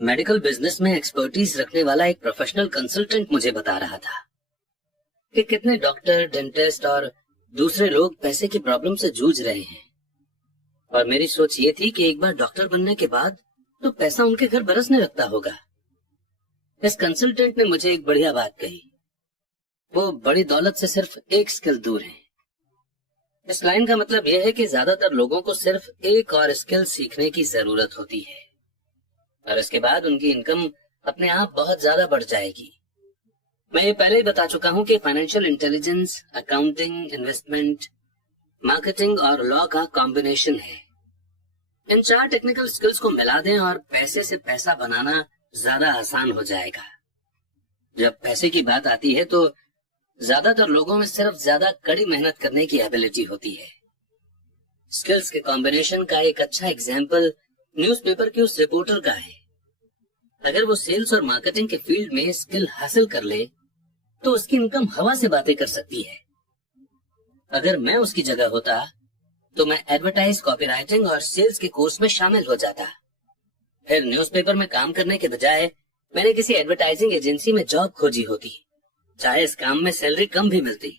Medical business में expertise रखने वाला एक प्रोफेशनल कंसल्टेंट मुझे बता रहा था कि कितने डॉक्टर, डेंटिस्ट और दूसरे लोग पैसे की प्रॉब्लम से जूझ रहे हैं। और मेरी सोच ये थी कि एक बार डॉक्टर बनने के बाद तो पैसा उनके घर बरसने लगता होगा। इस कंसल्टेंट ने मुझे एक बढ़िया बात कही। वो बड़ी दौलत से सिर्फ एक स्किल दूर है। इस लाइन का मतलब यह है कि ज्यादातर लोगों को सिर्फ एक और स्किल सीखने की जरूरत होती है और इसके बाद उनकी इनकम अपने आप बहुत ज्यादा बढ़ जाएगी। मैं ये पहले ही बता चुका हूं कि financial intelligence, accounting, investment, marketing और लॉ का कॉम्बिनेशन है। इन 4 टेक्निकल स्किल्स को मिला दें और पैसे से पैसा बनाना ज्यादा आसान हो जाएगा। जब पैसे की बात आती है तो ज्यादातर लोगों में सिर्फ ज्यादा कड़ी मेहनत करने की एबिलिटी होती है। स्किल्स के कॉम्बिनेशन का एक अच्छा एग्जाम्पल न्यूज़पेपर के उस रिपोर्टर का है। अगर वो सेल्स और मार्केटिंग के फील्ड में स्किल हासिल कर ले तो उसकी इनकम हवा से बातें कर सकती है। अगर मैं उसकी जगह होता तो मैं एडवर्टाइज, कॉपीराइटिंग और सेल्स के कोर्स में शामिल हो जाता। फिर न्यूज़पेपर में काम करने के बजाय मैंने किसी एडवर्टाइजिंग एजेंसी में जॉब खोजी होती। चाहे इस काम में सैलरी कम भी मिलती,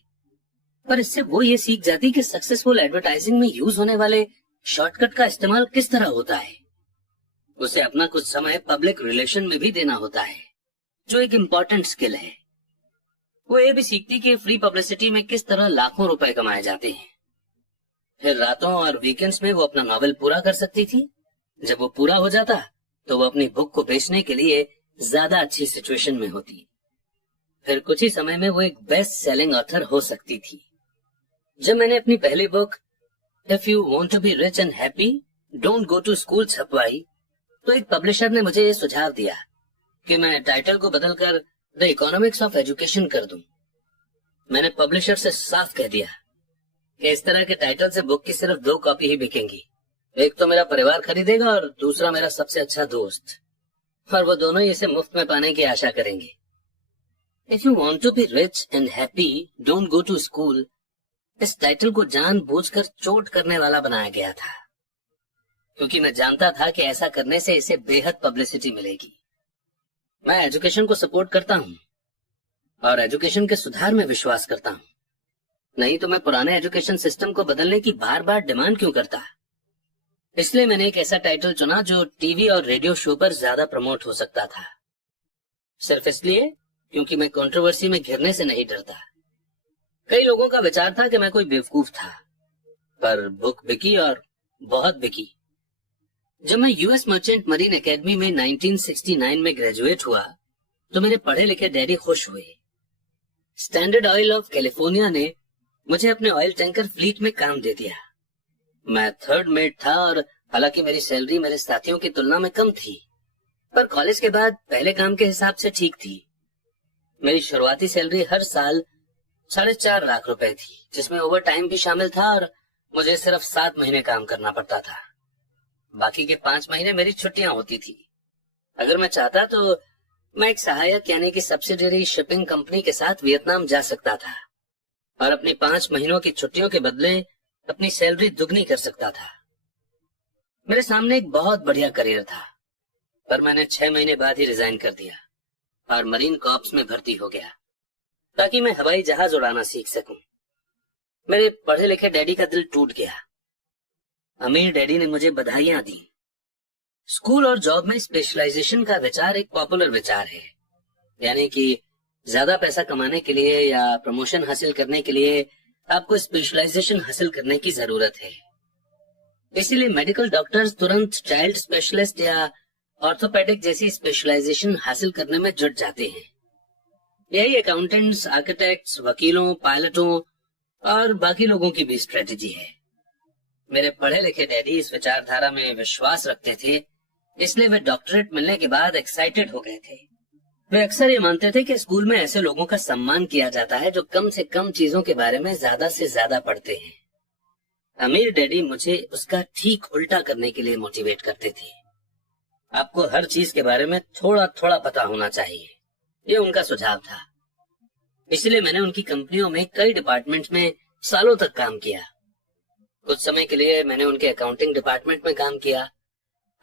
पर इससे वो ये सीख जाती कि सक्सेसफुल एडवर्टाइजिंग में यूज होने वाले शॉर्टकट का इस्तेमाल किस तरह होता है। उसे अपना कुछ समय पब्लिक रिलेशन में भी देना होता है, जो एक इम्पोर्टेंट स्किल है। वो ये भी सीखती कि फ्री पब्लिसिटी में किस तरह लाखों रुपए कमाए जाते हैं। फिर रातों और वीकेंड्स में वो अपना नॉवेल पूरा कर सकती थी। जब वो पूरा हो जाता तो वो अपनी बुक को बेचने के लिए ज्यादा अच्छी सिचुएशन में होती। फिर कुछ ही समय में वो एक बेस्ट सेलिंग ऑथर हो सकती थी। जब मैंने अपनी पहली book if you want to be rich and happy don't go to school छपवाई तो एक पब्लिशर ने मुझे ये सुझाव दिया कि मैं टाइटल को बदलकर द इकोनॉमिक्स ऑफ एजुकेशन कर दूं। मैंने पब्लिशर से साफ कह दिया कि इस तरह के टाइटल से बुक की सिर्फ 2 कॉपी ही बिकेंगी। एक तो मेरा परिवार खरीदेगा और दूसरा मेरा सबसे अच्छा दोस्त, और वो दोनों ही इसे मुफ्त में पाने की आशा करेंगे। If you want to be rich and happy don't go to school इस टाइटल को जानबूझकर चोट करने वाला बनाया गया था, क्योंकि मैं जानता था कि ऐसा करने से इसे बेहद पब्लिसिटी मिलेगी। मैं एजुकेशन को सपोर्ट करता हूँ और एजुकेशन के सुधार में विश्वास करता हूँ। नहीं तो मैं पुराने एजुकेशन सिस्टम को बदलने की बार बार डिमांड क्यों करता। इसलिए मैंने एक ऐसा टाइटल चुना जो टीवी और रेडियो शो पर ज्यादा प्रमोट हो सकता था। सिर्फ इसलिए क्योंकि मैं कंट्रोवर्सी में घिरने से नहीं डरता। कई लोगों का विचार था कि मैं कोई बेवकूफ था, पर बुक बिकी और बहुत बिकी। जब मैं यूएस मर्चेंट मरीन एकेडमी में 1969 में ग्रेजुएट हुआ तो मेरे पढ़े लिखे डैडी खुश हुए। स्टैंडर्ड ऑयल ऑफ कैलिफोर्निया ने मुझे अपने ऑयल टैंकर फ्लीट में काम दे दिया। मैं 3rd मेट था और हालांकि मेरी सैलरी मेरे साथियों की तुलना में कम थी, पर कॉलेज के बाद पहले काम के हिसाब से ठीक थी। मेरी शुरुआती सैलरी हर साल 4.5 लाख रुपए थी, जिसमें ओवर टाइम भी शामिल था और मुझे सिर्फ 7 महीने काम करना पड़ता था। बाकी के 5 महीने मेरी छुट्टियां होती थी। अगर मैं चाहता तो मैं एक सहायक यानी कि सब्सिडियरी शिपिंग कंपनी के साथ वियतनाम जा सकता था और अपनी 5 महीनों की छुट्टियों के बदले अपनी सैलरी दुगनी कर सकता था। मेरे सामने एक बहुत बढ़िया करियर था, पर मैंने 6 महीने बाद ही रिजाइन कर दिया और मरीन कॉर्प्स में भर्ती हो गया ताकि मैं हवाई जहाज उड़ाना सीख सकूं। मेरे पढ़े लिखे डैडी का दिल टूट गया। अमीर डैडी ने मुझे बधाइयां दी। स्कूल और जॉब में स्पेशलाइजेशन का विचार एक पॉपुलर विचार है, यानी कि ज्यादा पैसा कमाने के लिए या प्रमोशन हासिल करने के लिए आपको स्पेशलाइजेशन हासिल करने की जरूरत है। इसीलिए मेडिकल डॉक्टर्स तुरंत चाइल्ड स्पेशलिस्ट या ऑर्थोपेडिक जैसी स्पेशलाइजेशन हासिल करने में जुट जाते हैं। यही अकाउंटेंट्स, आर्किटेक्ट्स, वकीलों, पायलटों और बाकी लोगों की भी स्ट्रेटेजी है। मेरे पढ़े लिखे डैडी इस विचारधारा में विश्वास रखते थे, इसलिए वे डॉक्टरेट मिलने के बाद एक्साइटेड हो गए थे। वे अक्सर ये मानते थे कि स्कूल में ऐसे लोगों का सम्मान किया जाता है जो कम से कम चीजों के बारे में ज्यादा से ज्यादा पढ़ते हैं। अमीर डैडी मुझे उसका ठीक उल्टा करने के लिए मोटिवेट करते थे। आपको हर चीज के बारे में थोड़ा थोड़ा पता होना चाहिए, ये उनका सुझाव था। इसलिए मैंने उनकी कंपनियों में कई डिपार्टमेंट्स में सालों तक काम किया। कुछ समय के लिए मैंने उनके अकाउंटिंग डिपार्टमेंट में काम किया।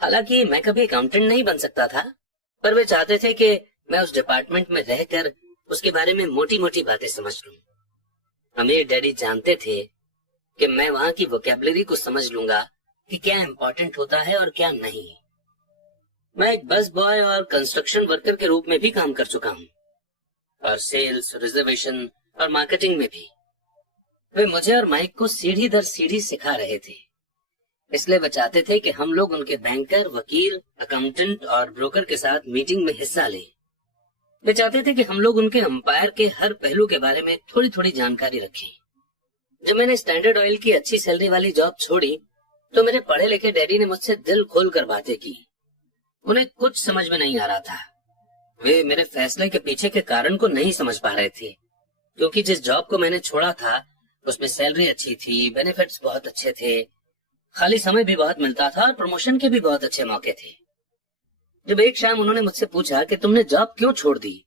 हालांकि मैं कभी अकाउंटेंट नहीं बन सकता था, पर वे चाहते थे कि मैं उस डिपार्टमेंट में रहकर उसके बारे में मोटी मोटी बातें समझ लूं। अमीर डैडी जानते थे कि मैं वहां की वोकैबुलरी को समझ लूंगा कि क्या इम्पोर्टेंट होता है और क्या नहीं। मैं एक बस बॉय और कंस्ट्रक्शन वर्कर के रूप में भी काम कर चुका हूँ, और सेल्स, रिजर्वेशन और मार्केटिंग में भी। वे मुझे और माइक को सीढ़ी दर सीढ़ी सिखा रहे थे, इसलिए वे चाहते थे कि हम लोग उनके बैंकर, वकील, अकाउंटेंट और ब्रोकर के साथ मीटिंग में हिस्सा लें। वे चाहते थे कि हम लोग उनके अंपायर के हर पहलू के बारे में थोड़ी थोड़ी जानकारी रखें। जब मैंने स्टैंडर्ड ऑयल की अच्छी सैलरी वाली जॉब छोड़ी तो मेरे पढ़े लिखे डैडी ने मुझसे दिल खोलकर बातें की। उन्हें कुछ समझ में नहीं आ रहा था। वे मेरे फैसले के पीछे के कारण को नहीं समझ पा रहे थे, क्योंकि जिस जॉब को मैंने छोड़ा था उसमें सैलरी अच्छी थी, बेनिफिट्स बहुत अच्छे थे, खाली समय भी बहुत मिलता था और प्रमोशन के भी बहुत अच्छे मौके थे। जब एक शाम उन्होंने मुझसे पूछा कि तुमने जॉब क्यों छोड़ दी,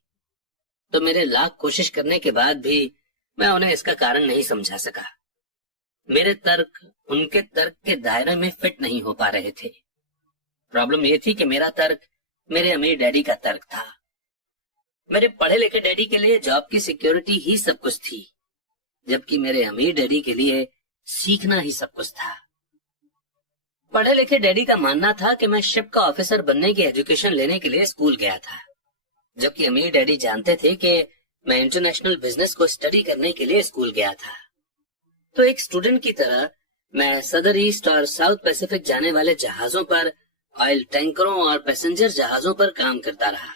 तो मेरे लाख कोशिश करने के बाद भी मैं उन्हें इसका कारण नहीं समझा सका। मेरे तर्क उनके तर्क के दायरे में फिट नहीं हो पा रहे थे। प्रॉब्लम ये थी कि मेरा तर्क मेरे अमीर डैडी का तर्क था। मेरे पढ़े लिखे डैडी के लिए जॉब की सिक्योरिटी ही सब कुछ थी, जबकि मेरे अमीर डैडी के लिए सीखना ही सब कुछ था। पढ़े लिखे डैडी का मानना था कि मैं शिप का ऑफिसर बनने की एजुकेशन लेने के लिए स्कूल गया था, जबकि अमीर डैडी जानते थे कि मैं इंटरनेशनल बिजनेस को स्टडी करने के लिए स्कूल गया था। तो एक स्टूडेंट की तरह मैं सदर ईस्ट और साउथ पैसिफिक जाने वाले जहाजों पर, ऑयल टैंकरों और पैसेंजर जहाजों पर काम करता रहा।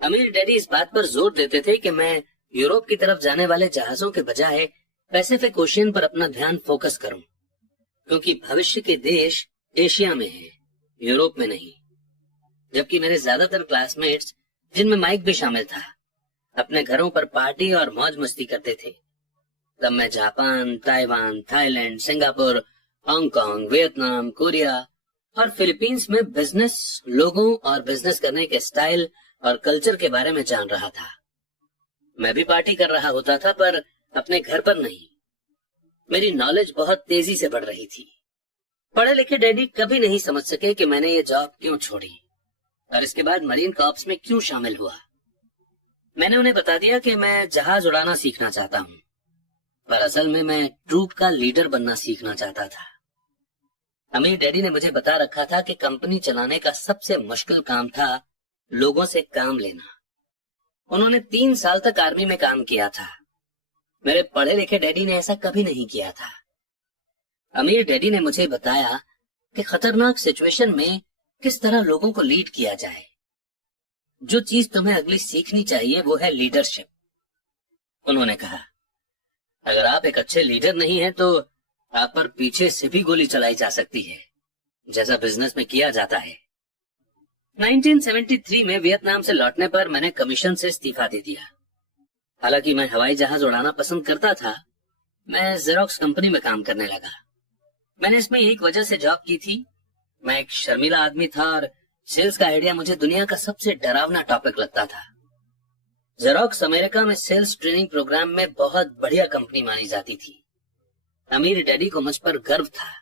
अमीर डैडी इस बात पर जोर देते थे कि मैं यूरोप की तरफ जाने वाले जहाजों के बजाय पैसिफिक ओशियन पर अपना ध्यान फोकस करूं, क्योंकि भविष्य के देश एशिया में हैं, यूरोप में नहीं। जबकि मेरे ज्यादातर क्लासमेट्स, जिनमें माइक भी शामिल था, अपने घरों पर पार्टी और मौज मस्ती करते थे, तब मैं Japan, Taiwan, Thailand, Singapore, Hong Kong, Vietnam, Korea और फिलीपींस में बिजनेस लोगों और बिजनेस करने के स्टाइल और कल्चर के बारे में जान रहा था। मैं भी पार्टी कर रहा होता था, पर अपने घर पर नहीं। मेरी नॉलेज बहुत तेजी से बढ़ रही थी। पढ़े लिखे डैडी कभी नहीं समझ सके कि मैंने ये जॉब क्यों छोड़ी और इसके बाद मरीन कॉर्प्स में क्यों शामिल हुआ। मैंने उन्हें बता दिया कि मैं जहाज उड़ाना सीखना चाहता हूँ, पर असल में मैं ट्रूप का लीडर बनना सीखना चाहता था। अमीर डैडी ने मुझे बता रखा था कि कंपनी चलाने का सबसे मुश्किल काम था लोगों से काम लेना। उन्होंने 3 साल तक आर्मी में काम किया था। मेरे पढ़े लिखे डैडी ने ऐसा कभी नहीं किया था। अमीर डैडी ने मुझे बताया कि खतरनाक सिचुएशन में किस तरह लोगों को लीड किया जाए। जो चीज तुम्हें अगली सीखनी चाहिए वो है लीडरशिप। उन्होंने कहा, अगर आप एक अच्छे लीडर नहीं हैं तो आप पर पीछे से भी गोली चलाई जा सकती है, जैसा बिजनेस में किया जाता है। 1973 में वियतनाम से लौटने पर मैंने कमीशन से इस्तीफा दे दिया। हालांकि मैं हवाई जहाज उड़ाना पसंद करता था, मैं जेरोक्स कंपनी में काम करने लगा। मैंने इसमें एक वजह से जॉब की थी। मैं एक शर्मीला आदमी था और सेल्स का आइडिया मुझे दुनिया का सबसे डरावना टॉपिक लगता था। जेरोक्स अमेरिका में सेल्स ट्रेनिंग प्रोग्राम में बहुत बढ़िया कंपनी मानी जाती थी। अमीर डैडी को मुझ पर गर्व था।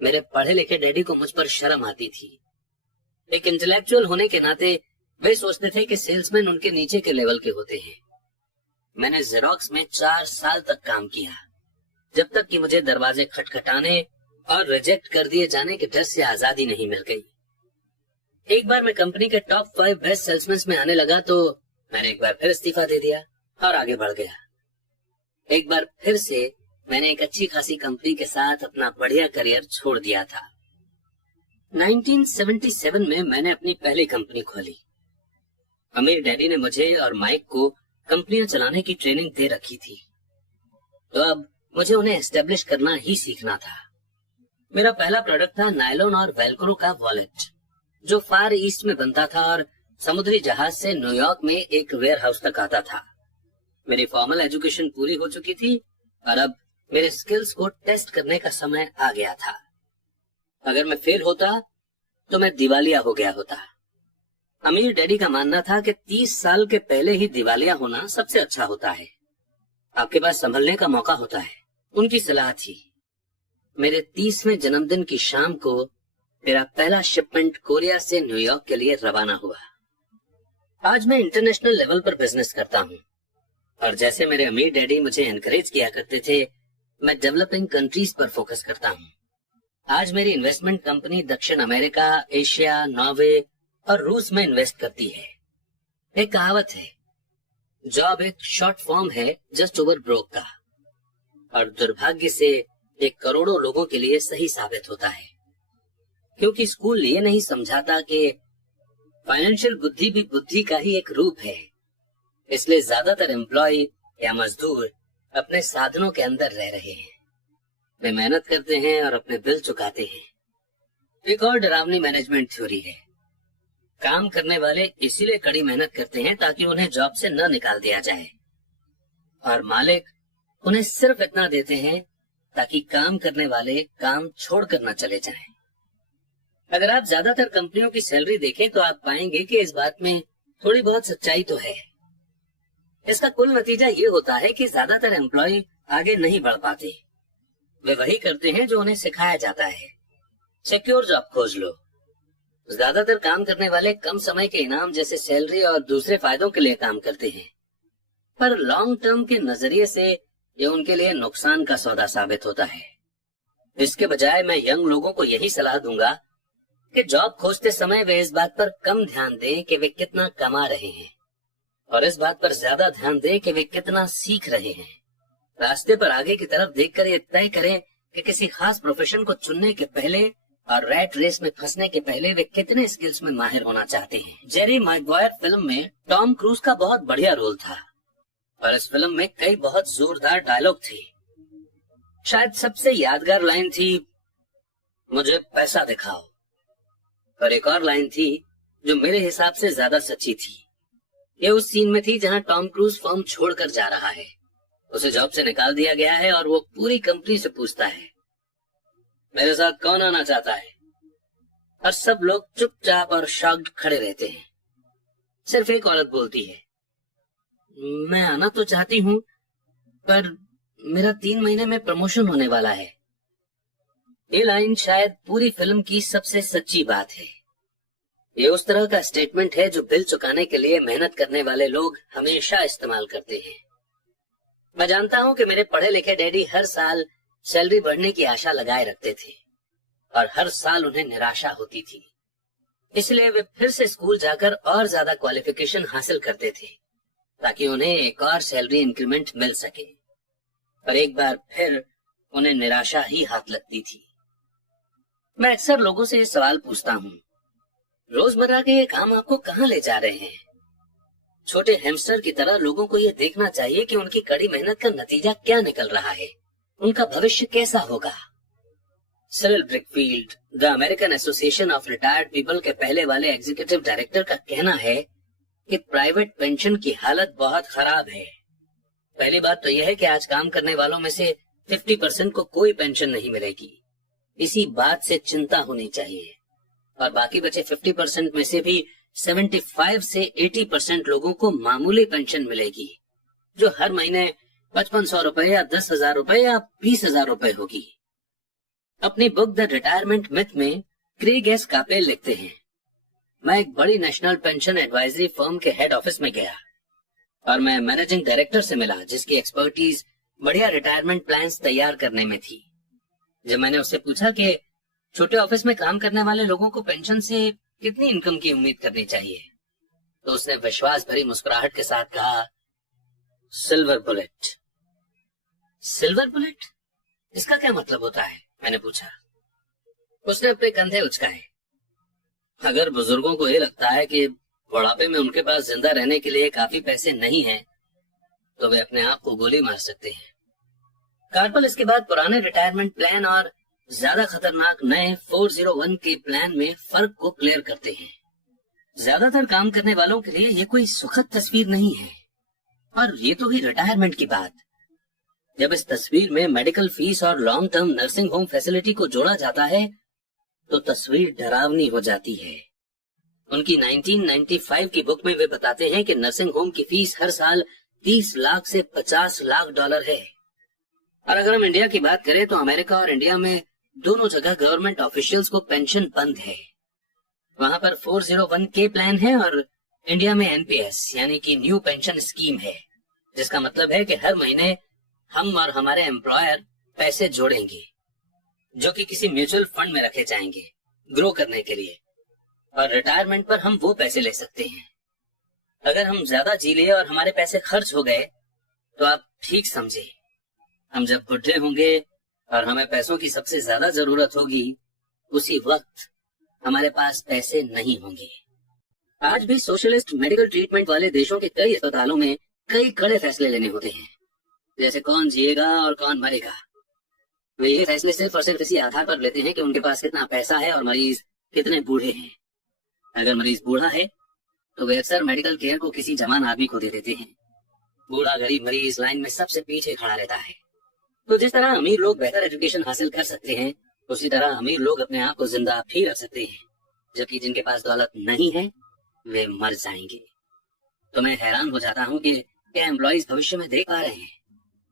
मेरे पढ़े लिखे डैडी को मुझ पर शर्म आती थी। एक इंटेलेक्चुअल होने के नाते वे सोचते थे कि सेल्समैन उनके नीचे के लेवल के होते हैं। मैंने जेरोक्स में 4 साल तक काम किया, जब तक कि मुझे दरवाजे खटखटाने और रिजेक्ट कर दिए जाने के डर से आजादी नहीं मिल गई। एक बार मैं कंपनी के टॉप 5 बेस्ट सेल्समैन में आने लगा तो मैंने एक बार फिर इस्तीफा दे दिया और आगे बढ़ गया। एक बार फिर से मैंने एक अच्छी खासी कंपनी के साथ अपना बढ़िया करियर छोड़ दिया था। 1977 में मैंने अपनी पहली कंपनी खोली। अमीर डैडी ने मुझे और माइक को कंपनियां चलाने की ट्रेनिंग दे रखी थी, तो अब मुझे उन्हें एस्टेब्लिश करना ही सीखना था। मेरा पहला प्रोडक्ट था नायलॉन और वेलक्रो का वॉलेट, जो फार ईस्ट में बनता था और समुद्री जहाज से न्यूयॉर्क में एक वेयर हाउस तक आता था। मेरी फॉर्मल एजुकेशन पूरी हो चुकी थी और अब मेरे स्किल्स को टेस्ट करने का समय आ गया था। अगर मैं फेल होता तो मैं दिवालिया हो गया होता। अमीर डैडी का मानना था कि 30 साल के पहले ही दिवालिया होना सबसे अच्छा होता है, आपके पास संभलने का मौका होता है। उनकी सलाह थी। मेरे 30वें जन्मदिन की शाम को मेरा पहला शिपमेंट कोरिया से न्यूयॉर्क के लिए रवाना हुआ। आज मैं इंटरनेशनल लेवल पर बिजनेस करता हूँ और जैसे मेरे अमीर डैडी मुझे एनकरेज किया करते थे, मैं डेवलपिंग कंट्रीज पर फोकस करता हूँ। आज मेरी इन्वेस्टमेंट कंपनी दक्षिण अमेरिका, एशिया, नॉर्वे और रूस में इन्वेस्ट करती है। एक कहावत है, जॉब एक शॉर्ट फॉर्म है जस्ट ओवर ब्रोक का, और दुर्भाग्य से ये करोड़ों लोगों के लिए सही साबित होता है, क्योंकि स्कूल ये नहीं समझाता कि फाइनेंशियल बुद्धि भी बुद्धि का ही एक रूप है। इसलिए ज्यादातर एम्प्लॉय या मजदूर अपने साधनों के अंदर रह रहे हैं। वे मेहनत करते हैं और अपने बिल चुकाते हैं। एक और डरावनी मैनेजमेंट थ्योरी है, काम करने वाले इसीलिए कड़ी मेहनत करते हैं ताकि उन्हें जॉब से न निकाल दिया जाए, और मालिक उन्हें सिर्फ इतना देते हैं ताकि काम करने वाले काम छोड़कर न चले जाएं। अगर आप ज्यादातर कंपनियों की सैलरी देखें तो आप पाएंगे कि इस बात में थोड़ी बहुत सच्चाई तो है। इसका कुल नतीजा ये होता है कि ज्यादातर एम्प्लॉय आगे नहीं बढ़ पाते। वे वही करते हैं जो उन्हें सिखाया जाता है। सिक्योर जॉब खोज लो। ज्यादातर काम करने वाले कम समय के इनाम जैसे सैलरी और दूसरे फायदों के लिए काम करते हैं, पर लॉन्ग टर्म के नजरिए से ये उनके लिए नुकसान का सौदा साबित होता है। इसके बजाय मैं यंग लोगों को यही सलाह दूंगा कि जॉब खोजते समय वे इस बात पर कम ध्यान दें कि वे कितना कमा रहे हैं, और इस बात पर ज्यादा ध्यान दें कि वे कितना सीख रहे हैं। रास्ते पर आगे की तरफ देखकर ये तय करें कि किसी खास प्रोफेशन को चुनने के पहले और रैट रेस में फंसने के पहले वे कितने स्किल्स में माहिर होना चाहते हैं। जेरी मैगवायर फिल्म में टॉम क्रूज का बहुत बढ़िया रोल था, और इस फिल्म में कई बहुत जोरदार डायलॉग थे। शायद सबसे यादगार लाइन थी, मुझे पैसा दिखाओ। और एक और लाइन थी जो मेरे हिसाब से ज्यादा सच्ची थी। ये उस सीन में थी जहां टॉम क्रूज फर्म छोड़कर जा रहा है। उसे जॉब से निकाल दिया गया है और वो पूरी कंपनी से पूछता है, मेरे साथ कौन आना चाहता है? और सब लोग चुपचाप और शॉक्ड खड़े रहते हैं। सिर्फ एक औरत बोलती है, मैं आना तो चाहती हूँ, पर मेरा 3 महीने में प्रमोशन होने वाला है। ये लाइन शायद पूरी फिल्म की सबसे सच्ची बात है। ये उस तरह का स्टेटमेंट है जो बिल चुकाने के लिए मेहनत करने वाले लोग हमेशा इस्तेमाल करते हैं। मैं जानता हूँ कि मेरे पढ़े लिखे डैडी हर साल सैलरी बढ़ने की आशा लगाए रखते थे, और हर साल उन्हें निराशा होती थी। इसलिए वे फिर से स्कूल जाकर और ज्यादा क्वालिफिकेशन हासिल करते थे ताकि उन्हें एक और सैलरी इंक्रीमेंट मिल सके, पर एक बार फिर उन्हें निराशा ही हाथ लगती थी। मैं अक्सर लोगों से ये सवाल पूछता हूँ, रोजमर्रा के ये काम आपको कहाँ ले जा रहे हैं? छोटे हैमस्टर की तरह लोगों को ये देखना चाहिए कि उनकी कड़ी मेहनत का नतीजा क्या निकल रहा है, उनका भविष्य कैसा होगा। Cyril Brickfield, the American Association of Retired People के पहले वाले एग्जीक्यूटिव डायरेक्टर का कहना है कि प्राइवेट पेंशन की हालत बहुत खराब है। पहली बात तो यह है कि आज काम करने वालों में से 50% को कोई पेंशन नहीं मिलेगी। इसी बात से चिंता होनी चाहिए। और बाकी बचे 50% में से भी 75 से 80% लोगों को मामूली पेंशन मिलेगी, जो हर महीने 5500 रुपए या 10,000 रुपए या 20,000 रुपए होगी। अपनी बुक द रिटायरमेंट मिथ में क्रेग एस कापेल लिखते हैं, मैं एक बड़ी नेशनल पेंशन एडवाइजरी फर्म के हेड ऑफिस में गया और मैं मैनेजिंग डायरेक्टर से मिला जिसकी एक्सपर्टीज बढ़िया रिटायरमेंट प्लान्स तैयार करने में थी। जब मैंने उससे पूछा कि छोटे ऑफिस में काम करने वाले लोगों को पेंशन से कितनी इनकम की उम्मीद करनी चाहिए, तो उसने विश्वास भरी मुस्कुराहट के साथ कहा, सिल्वर बुलेट। Silver bullet? इसका क्या मतलब होता है? मैंने पूछा। उसने अपने कंधे उचकाए। अगर बुजुर्गों को ये लगता है कि बुढ़ापे में उनके पास जिंदा रहने के लिए काफी पैसे नहीं हैं, तो वे अपने आप को गोली मार सकते हैं। कार्पल इसके बाद पुराने रिटायरमेंट प्लान और ज्यादा खतरनाक नए 401 के प्लान में फर्क को क्लियर करते हैं। ज्यादातर काम करने वालों के लिए ये कोई सुखद तस्वीर नहीं है, और ये तो हुई रिटायरमेंट की बात। जब इस तस्वीर में मेडिकल फीस और long term nursing home facility को जोड़ा जाता है तो तस्वीर डरावनी हो जाती है। उनकी 1995 की बुक में वे बताते हैं कि नर्सिंग होम की फीस हर साल 30 लाख से 50 लाख डॉलर है। और अगर हम इंडिया की बात करें तो अमेरिका और इंडिया में दोनों जगह गवर्नमेंट ऑफिशियल्स को पेंशन बंद है। वहां पर 401 के प्लान है और इंडिया में एनपीएस यानी कि न्यू पेंशन स्कीम है, जिसका मतलब है कि हर महीने हम और हमारे एम्प्लॉयर पैसे जोड़ेंगे जो कि किसी म्यूचुअल फंड में रखे जाएंगे ग्रो करने के लिए, और रिटायरमेंट पर हम वो पैसे ले सकते हैं। अगर हम ज्यादा जी लिए और हमारे पैसे खर्च हो गए तो आप ठीक समझे, हम जब बुढ़े होंगे और हमें पैसों की सबसे ज्यादा जरूरत होगी, उसी वक्त हमारे पास पैसे नहीं होंगे। आज भी सोशलिस्ट मेडिकल ट्रीटमेंट वाले देशों के कई अस्पतालों में कई कड़े फैसले लेने होते हैं, जैसे कौन जिएगा और कौन मरेगा। वे ये फैसले सिर्फ और सिर्फ इसी आधार पर लेते हैं कि उनके पास कितना पैसा है और मरीज कितने बूढ़े हैं। अगर मरीज बूढ़ा है तो वे अक्सर मेडिकल केयर को किसी जवान आदमी को दे देते हैं। बूढ़ा गरीब मरीज लाइन में सबसे पीछे खड़ा रहता है। तो जिस तरह अमीर लोग बेहतर एजुकेशन हासिल कर सकते हैं, उसी तरह अमीर लोग अपने आप को जिंदा भी रख सकते हैं, जबकि जिनके पास दौलत नहीं है वे मर जाएंगे। तो मैं हैरान हो जाता हूँ कि क्या एम्प्लॉइज भविष्य में देख पा रहे हैं?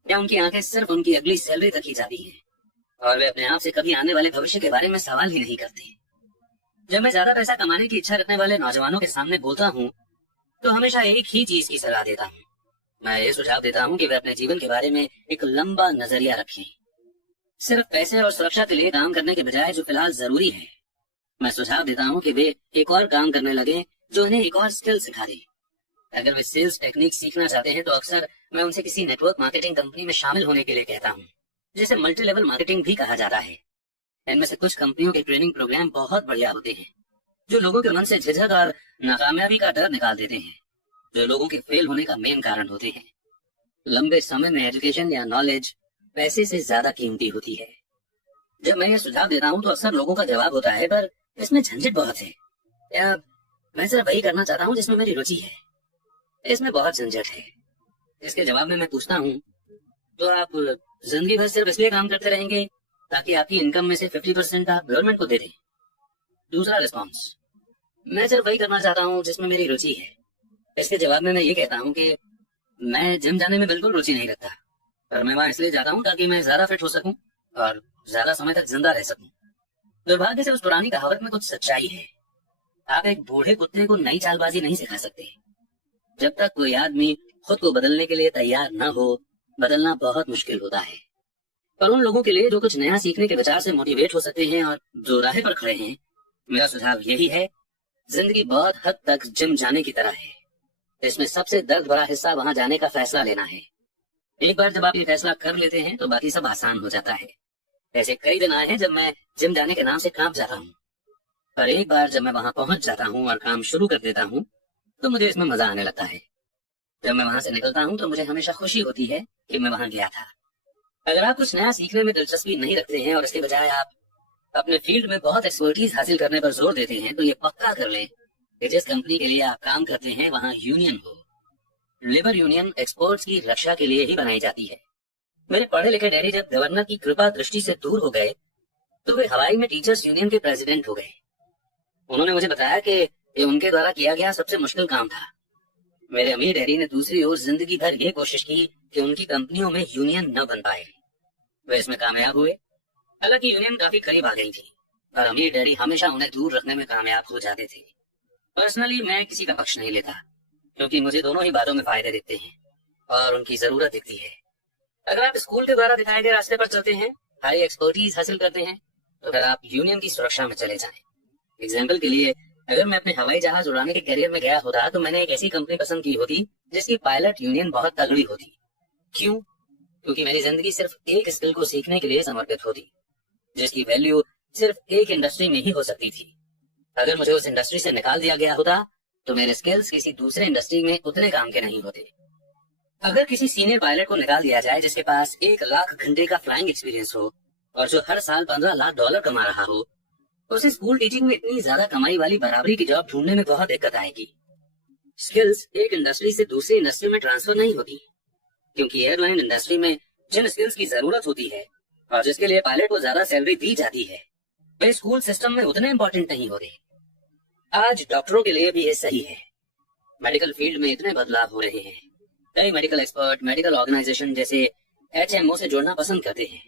क्या उनकी आंखें सिर्फ उनकी अगली सैलरी तक ही जाती हैं और वे अपने आप से कभी आने वाले भविष्य के बारे में सवाल ही नहीं करते? जब मैं ज्यादा पैसा कमाने की इच्छा रखने वाले नौजवानों के सामने बोलता हूँ तो हमेशा एक ही चीज की सलाह देता हूँ। मैं ये सुझाव देता हूँ कि वे अपने जीवन के बारे में एक लंबा नजरिया रखें, सिर्फ पैसे और सुरक्षा के लिए काम करने के बजाय जो फिलहाल जरूरी है। मैं सुझाव देता हूँ कि वे एक और काम करने लगे जो उन्हें एक और स्किल सिखा दे। अगर वे सेल्स टेक्निक सीखना चाहते हैं तो अक्सर मैं उनसे किसी नेटवर्क मार्केटिंग कंपनी में शामिल होने के लिए कहता हूँ, जिसे मल्टी लेवल मार्केटिंग भी कहा जाता है। इनमें से कुछ कंपनियों के ट्रेनिंग प्रोग्राम बहुत बढ़िया होते हैं, जो लोगों के मन से झिझक और नाकामयाबी का डर निकाल देते हैं, जो लोगों के फेल होने का मेन कारण होते हैं। लंबे समय में एजुकेशन या नॉलेज पैसे से ज्यादा कीमती होती है। जब मैं ये सुझाव देता हूँ तो अक्सर लोगों का जवाब होता है, पर इसमें झंझट बहुत है, या मैं सिर्फ वही करना चाहता हूँ जिसमें मेरी रुचि है। इसमें बहुत झंझट है। इसके जवाब में मैं पूछता हूँ, तो आप जिंदगी भर सिर्फ इसलिए काम करते रहेंगे ताकि आपकी इनकम में से 50% आप गवर्नमेंट को दे दें? दूसरा रिस्पॉन्स, मैं सिर्फ वही करना चाहता हूँ जिसमें मेरी रुचि है। इसके जवाब में मैं ये कहता हूँ कि मैं जिम जाने में बिल्कुल रुचि नहीं रखता, पर मैं वहां इसलिए जाता हूँ ताकि मैं ज्यादा फिट हो सकूं और ज्यादा समय तक जिंदा रह सकूं। दुर्भाग्य से उस पुरानी कहावत में कुछ सच्चाई है। आप एक बूढ़े कुत्ते को नई चालबाजी नहीं सिखा सकते। जब तक कोई आदमी खुद को बदलने के लिए तैयार न हो, बदलना बहुत मुश्किल होता है। पर उन लोगों के लिए जो कुछ नया सीखने के विचार से मोटिवेट हो सकते हैं और जो राह पर खड़े हैं, मेरा सुझाव यही है, जिंदगी बहुत हद तक जिम जाने की तरह है। इसमें सबसे दर्द भरा हिस्सा वहां जाने का फैसला लेना है। एक बार जब आप ये फैसला कर लेते हैं तो बाकी सब आसान हो जाता है। ऐसे कई दिन आए हैं जब मैं जिम जाने के नाम से कांप जाता हूँ, पर एक बार जब मैं वहां पहुंच जाता हूँ और काम शुरू कर देता हूँ तो मुझे इसमें मजा आने लगता है। जब मैं वहां से निकलता हूँ तो मुझे हमेशा खुशी होती है कि मैं वहां गया था। अगर आप कुछ नया सीखने में दिलचस्पी नहीं रखते हैं और इसके बजाय आप अपने फील्ड में बहुत एक्सपर्टीज हासिल करने पर जोर देते हैं, तो ये पक्का कर लें कि जिस कंपनी के लिए आप काम करते हैं वहां यूनियन हो। लेबर यूनियन एक्सपर्ट्स की रक्षा के लिए ही बनाई जाती है। मेरे पढ़े लिखे डैडी जब गवर्नर की कृपा दृष्टि से दूर हो गए तो वे हवाई में टीचर्स यूनियन के प्रेसिडेंट हो गए। उन्होंने मुझे बताया कि ये उनके द्वारा किया गया सबसे मुश्किल काम था। मेरे अमीर डैडी ने दूसरी ओर जिंदगी भर ये कोशिश की कि उनकी कंपनियों में यूनियन न बन पाए। वे इसमें कामयाब हुए। हालांकि यूनियन काफी करीब आ गई थी, पर अमीर डैडी हमेशा उन्हें दूर रखने में कामयाब हो जाते थे। पर्सनली मैं किसी का पक्ष नहीं लेता, क्योंकि मुझे दोनों ही बातों में फायदे दिखते हैं और उनकी जरूरत दिखती है। अगर आप स्कूल के द्वारा दिखाए गए रास्ते पर चलते हैं, हाई एक्सपर्टीज हासिल करते हैं, तो फिर आप यूनियन की सुरक्षा में चले जाएं। एग्जाम्पल के लिए, अगर मैं अपने हवाई जहाज उड़ाने के करियर में गया होता तो मैंने एक ऐसी कंपनी पसंद की होती जिसकी पायलट यूनियन बहुत तगड़ी होती। क्यों? क्योंकि मेरी जिंदगी सिर्फ एक स्किल को सीखने के लिए समर्पित होती, जिसकी वैल्यू सिर्फ एक इंडस्ट्री में ही हो सकती थी। अगर मुझे उस इंडस्ट्री से निकाल दिया गया होता तो मेरे स्किल्स किसी दूसरे इंडस्ट्री में उतने काम के नहीं होते। अगर किसी सीनियर पायलट को निकाल दिया जाए जिसके पास 1 लाख घंटे का फ्लाइंग एक्सपीरियंस हो और जो हर साल $15 लाख कमा रहा हो, तो उसे स्कूल टीचिंग में इतनी ज्यादा कमाई वाली बराबरी की जॉब ढूंढने में बहुत दिक्कत आएगी। स्किल्स एक इंडस्ट्री से दूसरी इंडस्ट्री में ट्रांसफर नहीं होती, क्योंकि एयरलाइन इंडस्ट्री में जिन स्किल्स की जरूरत होती है और जिसके लिए पायलट को ज्यादा सैलरी दी जाती है, वे स्कूल सिस्टम में उतने इंपॉर्टेंट नहीं होते। आज डॉक्टरों के लिए भी ये सही है। मेडिकल फील्ड में इतने बदलाव हो रहे हैं। कई मेडिकल एक्सपर्ट मेडिकल ऑर्गेनाइजेशन जैसे HMO से जुड़ना पसंद करते हैं।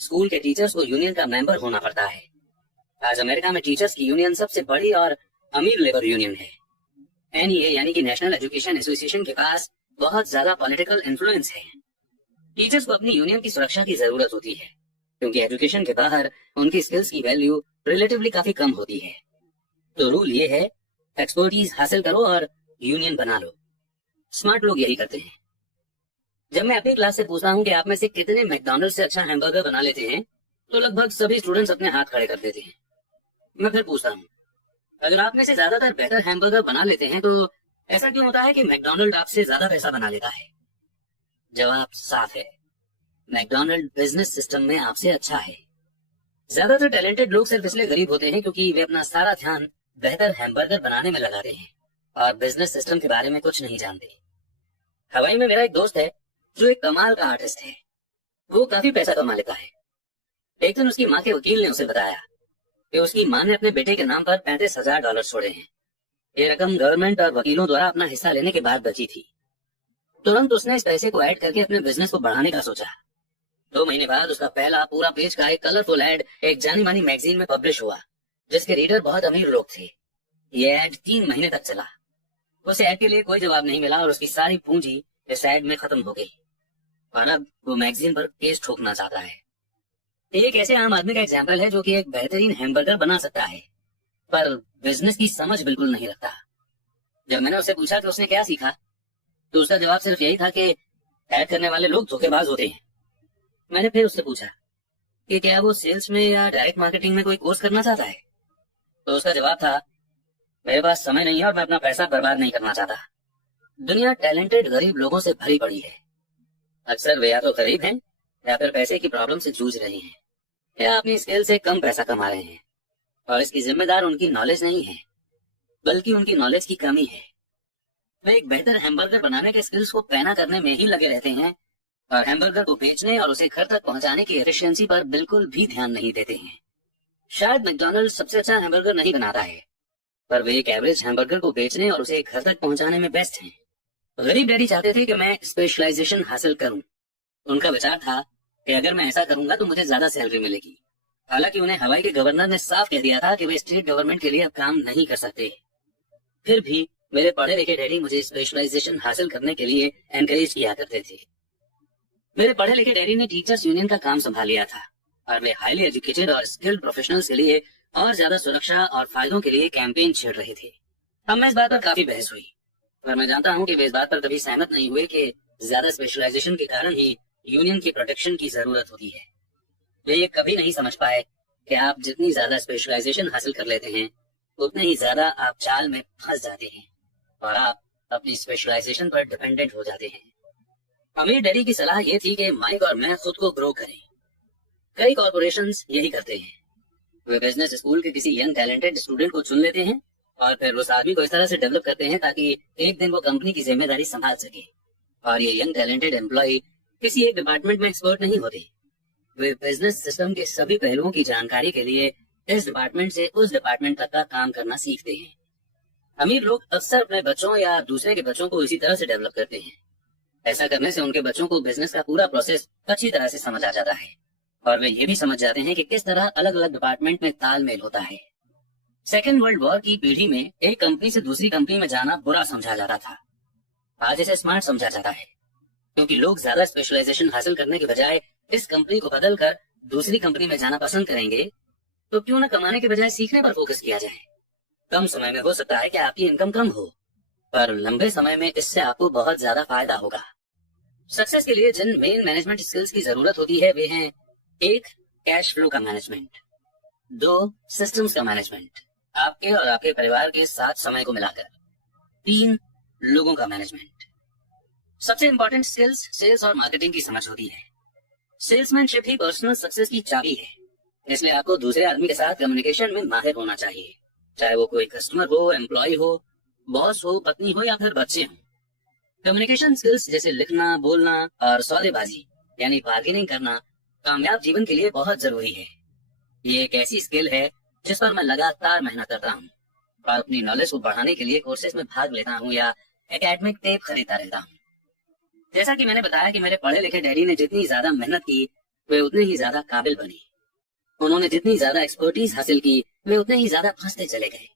स्कूल के टीचर्स को यूनियन का मेंबर होना पड़ता है। आज अमेरिका में टीचर्स की यूनियन सबसे बड़ी और अमीर लेबर यूनियन है। एनईए यानी कि नेशनल एजुकेशन एसोसिएशन के पास बहुत ज्यादा पॉलिटिकल इन्फ्लुएंस है। टीचर्स को अपनी यूनियन की सुरक्षा की जरूरत होती है, क्योंकि एजुकेशन के बाहर उनकी स्किल्स की वैल्यू रिलेटिवली काफी कम होती है। तो रूल ये है, एक्सपर्टीज हासिल करो और यूनियन बना लो। स्मार्ट लोग यही करते हैं। जब मैं अपनी क्लास से पूछता हूँ कि आप में से कितने मैकडॉनल्ड से अच्छा हैमबर्गर बना लेते हैं, तो लगभग सभी स्टूडेंट्स अपने हाथ खड़े कर देते हैं। मैं फिर पूछता हूँ, अगर आप में से ज्यादातर बेहतर हैमबर्गर बना लेते हैं तो ऐसा क्यों होता है कि मैकडॉनल्ड आपसे ज्यादा पैसा बना लेता है? जवाब साफ है, मैकडॉनल्ड बिजनेस सिस्टम में आपसे अच्छा है। ज्यादातर टैलेंटेड लोग सिर्फ इसलिए गरीब होते हैं क्योंकि वे अपना सारा ध्यान बेहतर हैमबर्गर बनाने में लगाते हैं और बिजनेस सिस्टम के बारे में कुछ नहीं जानते। हवाई में मेरा एक दोस्त है जो एक कमाल का आर्टिस्ट है। वो काफी पैसा कमा लेता है। एक दिन उसकी माँ के वकील ने उसे बताया कि उसकी माँ ने अपने बेटे के नाम पर $35,000 छोड़े हैं। ये रकम गवर्नमेंट और वकीलों द्वारा अपना हिस्सा लेने के बाद बची थी। तुरंत उसने इस पैसे को ऐड करके अपने बिजनेस को बढ़ाने का सोचा। 2 महीने बाद उसका पहला पूरा पेज का एक कलरफुल एड एक जानी मानी मैगजीन में पब्लिश हुआ, जिसके रीडर बहुत अमीर लोग थे। ये एड 3 महीने तक चला। उस एड के लिए कोई जवाब नहीं मिला और उसकी सारी पूंजी इस एड में खत्म हो गई। और अब वो मैगजीन पर केस ठोकना चाहता है। एक ऐसे आम आदमी का एग्जाम्पल है जो कि एक बेहतरीन हैमबर्गर बना सकता है, पर बिजनेस की समझ बिल्कुल नहीं रखता। जब मैंने उससे पूछा कि उसने क्या सीखा, तो उसका जवाब सिर्फ यही था कि ऐड करने वाले लोग धोखेबाज होते हैं। मैंने फिर उससे पूछा कि क्या वो सेल्स में या डायरेक्ट मार्केटिंग में कोई कोर्स करना चाहता है, तो उसका जवाब था, मेरे पास समय नहीं है और मैं अपना पैसा बर्बाद नहीं करना चाहता। दुनिया टैलेंटेड गरीब लोगों से भरी पड़ी है। अक्सर वे या तो गरीब हैं या फिर पैसे की प्रॉब्लम से जूझ रहे हैं या अपनी स्किल से कम पैसा कमा रहे हैं, और इसकी जिम्मेदार उनकी नॉलेज नहीं है, बल्कि उनकी नॉलेज की कमी है। वे एक बेहतर हैमबर्गर बनाने के स्किल्स को पैना करने में ही लगे रहते हैं और हैमबर्गर को बेचने और उसे घर तक पहुंचाने की एफिशिएंसी पर बिल्कुल भी ध्यान नहीं देते हैं। शायद मैकडॉनल्ड सबसे अच्छा हैमबर्गर नहीं बनाता है, पर वे एक एवरेज हैमबर्गर को बेचने और उसे घर तक पहुंचाने में बेस्ट हैं। गरीब डैडी चाहते थे कि मैं स्पेशलाइजेशन हासिल करूं। उनका विचार था कि अगर मैं ऐसा करूंगा तो मुझे ज्यादा सैलरी मिलेगी। हालांकि उन्हें हवाई के गवर्नर ने साफ कह दिया था कि वे स्टेट गवर्नमेंट के लिए अब काम नहीं कर सकते। फिर भी मेरे पढ़े लिखे डैडी मुझे स्पेशलाइजेशन हासिल करने के लिए एनकरेज किया करते थे। मेरे पढ़े लिखे डैडी ने टीचर्स यूनियन का काम संभाल लिया था और वे हाईली एजुकेटेड और स्किल्ड प्रोफेशनल्स के लिए और ज्यादा सुरक्षा और फायदों के लिए कैंपेन छेड़ रहे थे। हम इस बात पर काफी बहस हुई, पर मैं जानता हूँ कि वे इस बात पर कभी सहमत नहीं हुए कि ज्यादा स्पेशलाइजेशन के कारण ही यूनियन की प्रोटेक्शन की जरूरत होती है। वे ये कभी नहीं समझ पाए कि आप जितनी ज्यादा स्पेशलाइजेशन हासिल कर लेते हैं, उतने ही ज्यादा आप चाल में फंस जाते हैं और आप अपनी स्पेशलाइजेशन पर डिपेंडेंट हो जाते हैं। अमीर डैडी की सलाह ये थी कि माइक और मैं खुद को ग्रो करें। कई कॉर्पोरेशंस यही करते हैं। वे बिजनेस स्कूल के किसी यंग टैलेंटेड स्टूडेंट को चुन लेते हैं और फिर उस आदमी को इस तरह से डेवलप करते हैं ताकि एक दिन वो कंपनी की जिम्मेदारी संभाल सके। और ये यंग टैलेंटेड एम्प्लॉय किसी एक डिपार्टमेंट में एक्सपर्ट नहीं होते। वे बिजनेस सिस्टम के सभी पहलुओं की जानकारी के लिए इस डिपार्टमेंट से उस डिपार्टमेंट तक का काम करना सीखते हैं। अमीर लोग अक्सर अपने बच्चों या दूसरे के बच्चों को इसी तरह से डेवलप करते हैं। ऐसा करने से उनके बच्चों को बिजनेस का पूरा प्रोसेस अच्छी तरह से समझ आ जाता है और वे ये भी समझ जाते हैं कि किस तरह अलग अलग डिपार्टमेंट में तालमेल होता है। सेकेंड वर्ल्ड वॉर की पीढ़ी में एक कंपनी से दूसरी कंपनी में जाना बुरा समझा जाता था। आज इसे स्मार्ट समझा जाता है, क्योंकि लोग ज्यादा स्पेशलाइजेशन हासिल करने के बजाय इस कंपनी को बदलकर दूसरी कंपनी में जाना पसंद करेंगे। तो क्यों न कमाने के बजाय सीखने पर फोकस किया जाए। कम समय में हो सकता है कि आपकी इनकम कम हो, पर लंबे समय में इससे आपको बहुत ज्यादा फायदा होगा। सक्सेस के लिए जिन मेन मैनेजमेंट स्किल्स की जरूरत होती है वे हैं 1. कैश फ्लो का मैनेजमेंट, 2. सिस्टम्स का मैनेजमेंट, आपके और आपके परिवार के साथ समय को मिलाकर, 3. लोगों का मैनेजमेंट। सबसे इंपॉर्टेंट स्किल्स सेल्स और मार्केटिंग की समझ होती है। सेल्समैनशिप ही पर्सनल सक्सेस की चाबी है, इसलिए आपको दूसरे आदमी के साथ कम्युनिकेशन में माहिर होना चाहिए, चाहे वो कोई कस्टमर हो, एम्प्लॉय हो, बॉस हो, पत्नी हो या फिर बच्चे हो। कम्युनिकेशन स्किल्स जैसे लिखना, बोलना और सौदेबाजी यानी बार्गेनिंग करना कामयाब जीवन के लिए बहुत जरूरी है। ये एक ऐसी स्किल है जिस पर मैं लगातार मेहनत करता हूँ और अपनी नॉलेज को बढ़ाने के लिए कोर्सेज में भाग लेता हूँ या एकेडमिक टेप खरीदता रहता हूँ। जैसा कि मैंने बताया कि मेरे पढ़े लिखे डैडी ने जितनी ज्यादा मेहनत की वे उतने ही ज्यादा काबिल बने। उन्होंने जितनी ज्यादा एक्सपर्टीज हासिल की वे उतने ही ज्यादा फंसते चले गए।